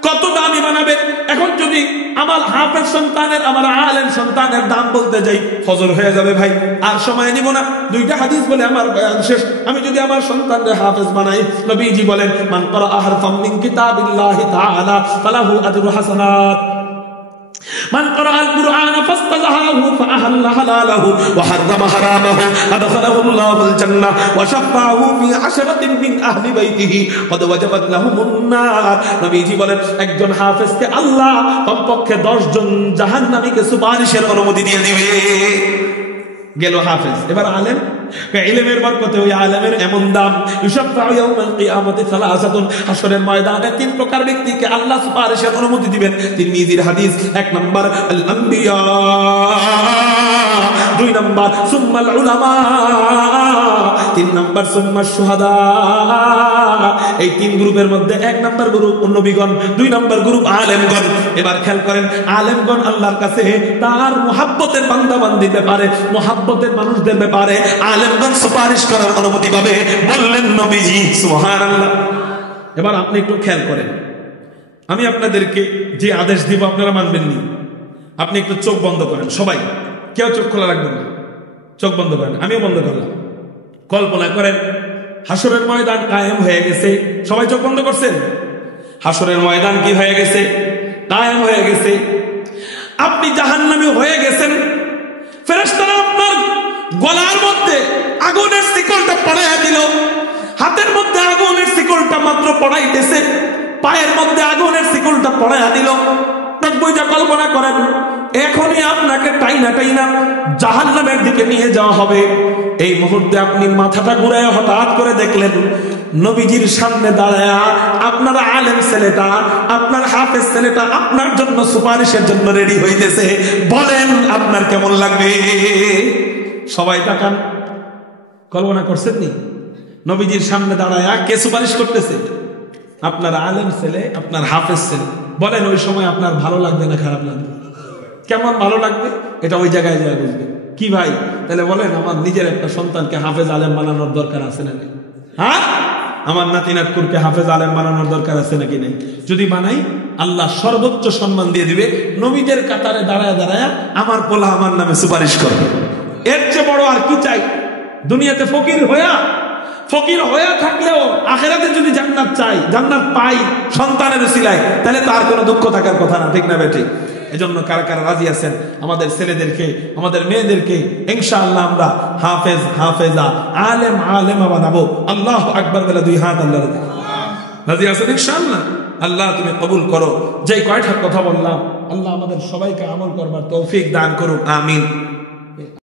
কত দামি বানাবে। এখন যদি আমার হাফেজ সন্তানের, আমার আলেম সন্তানের দাম বলতে যাই, ফজর হয়ে যাবে ভাই, আর সময় নিব না। দুইটা হাদিস বলে আমার বয়ান শেষ। আমি যদি আমার সন্তানকে হাফেজ বানাই, নবীজি বলেন মান ক্বারাআ হারফাম মিন কিতাবিল্লাহি তাআলা ফালাহু আজরু হাসানাত, মান ক্বারাআল কুরআনা ফাস্তাযহারাহু ফাআহাল্লা হালালাহু ওয়া হাররামা হারামাহু আদখালাহুল্লাহুল জান্নাহ ওয়া শাফাআহু ফি আশরাতিন মিন আহলি বাইতিহি ক্বাদ ওয়াজাবাত লাহুমুন নার। নবীজি বলেন একজন হাফেজকে আল্লাহ কমপক্ষে 10 জন জাহান্নামীকে সুপারিশের অনুমতি দিয়ে দিবে। গেল হাফেজ, এবার আলেম। ইলমের বরকতে ওই আলেমের এমন দাম, ইউশাফাউ ইয়াউমাল কিয়ামতি সালাসাতুন, হাশরের ময়দানে 3 প্রকার ব্যক্তিকে আল্লাহ সুপারিশের অনুমতি দিবেন। তিরমিজির হাদিস। 1 নাম্বার আল আম্বিয়া, 2 নাম্বার সুম্মাল উলামা, 3 নাম্বার সুম্মাশ শুহাদা। এই 3 গ্রুপের মধ্যে 1 নাম্বার গ্রুপ নবীগণ, 2 নাম্বার গ্রুপ আলেমগণ। এবার খেয়াল করেন, আলেমগণ আল্লাহর কাছে তার মুহাব্বতের বান্দাবান্দির ব্যাপারে, মুহাব্বতের মানুষদের ব্যাপারে আলেমগণ সুপারিশ করার অনুমতি পাবে, বললেন নবীজি সুবহানাল্লাহ। এবার আপনি একটু খেয়াল করেন, আমি আপনাদেরকে যে আদেশ দিব আপনারা মানবেন নি। আপনি একটু চোখ বন্ধ করেন, সবাই, কেউ চোখ খোলা রাখবেন না, চোখ বন্ধ করেন, আমিও বন্ধ করলাম। কল্পনা করেন হাশরের ময়দান কায়েম হয়ে গেছে। সবাই চোখ বন্ধ করছেন? হাশরের ময়দান কি হয়ে গেছে? কায়েম হয়ে গেছে। আপনি জাহান্নামী হয়ে গেছেন। ফেরেশতারা আপনার গলার মধ্যে আগুনের শিকলটা পড়াইয়া দিল, হাতের মধ্যে আগুনের শিকলটা মাত্র পড়াইতেছে, পায়ের মধ্যে আগুনের শিকলটা পড়াইয়া দিল। বইটা কল্পনা করেন, এখনই আপনাকে টাইনা টাইনা জাহান্নামের দিকে নিয়ে যাওয়া হবে। এই মুহূর্তে আপনি মাথাটা ঘুরায় হঠাৎ করে দেখলেন নবীজির সামনে দাঁড়ায়া আপনার আলেম ছেলেটা, আপনার হাফেজ ছেলেটা আপনার জন্য সুপারিশের জন্য রেডি হইতেছে। বলেন আপনার কেমন লাগবে? সবাই তাকান, কল্পনা করছেন নি? নবীজির সামনে দাঁড়ায়া কে সুপারিশ করতেছে? আপনার আলেম ছেলে, আপনার হাফেজ ছেলে। বলেন ওই সময় আপনার ভালো লাগবে না খারাপ লাগবে? কেমন ভালো লাগবে এটা ওই জায়গায় যায় বুঝবে। কি ভাই, তাহলে বলেন আমার নিজের একটা সন্তানকে হাফেজ আলেম বানানোর দরকার আছে না? হ্যাঁ, আমার নাতি নাতকুরকে হাফেজ আলেম বানানোর দরকার আছে নাকি নেই? যদি বানাই, আল্লাহ সর্বোচ্চ সম্মান দিয়ে দিবে। নবীদের কাতারে দাঁড়ায় দাঁড়ায় আমার পোলা আমার নামে সুপারিশ করবে। এর চেয়ে বড় আর কি চাই? দুনিয়াতে ফকির হয়ে থাকলেও আখিরাতে যদি জান্নাত চাই, জান্নাত পাই সন্তানের উসিলায়, তাহলে তার কোনো দুঃখ থাকার কথা না, ঠিক না বেঠিক? এজন্য কারা কারা রাজি আছেন আমাদের ছেলেদেরকে, আমাদের মেয়েদেরকে ইনশাআল্লাহ আমরা হাফেজ, হাফেজা, আলেম, আলেমা বানাবো? আল্লাহু আকবার বলে 2 হাত আল্লাহর দিকে রাজি আছেন ইনশাআল্লাহ? আল্লাহ তুমি কবুল করো। যেই কয়টা কথা বললাম, আল্লাহ আমাদের সবাইকে আমল করবার তৌফিক দান করুক, আমিন।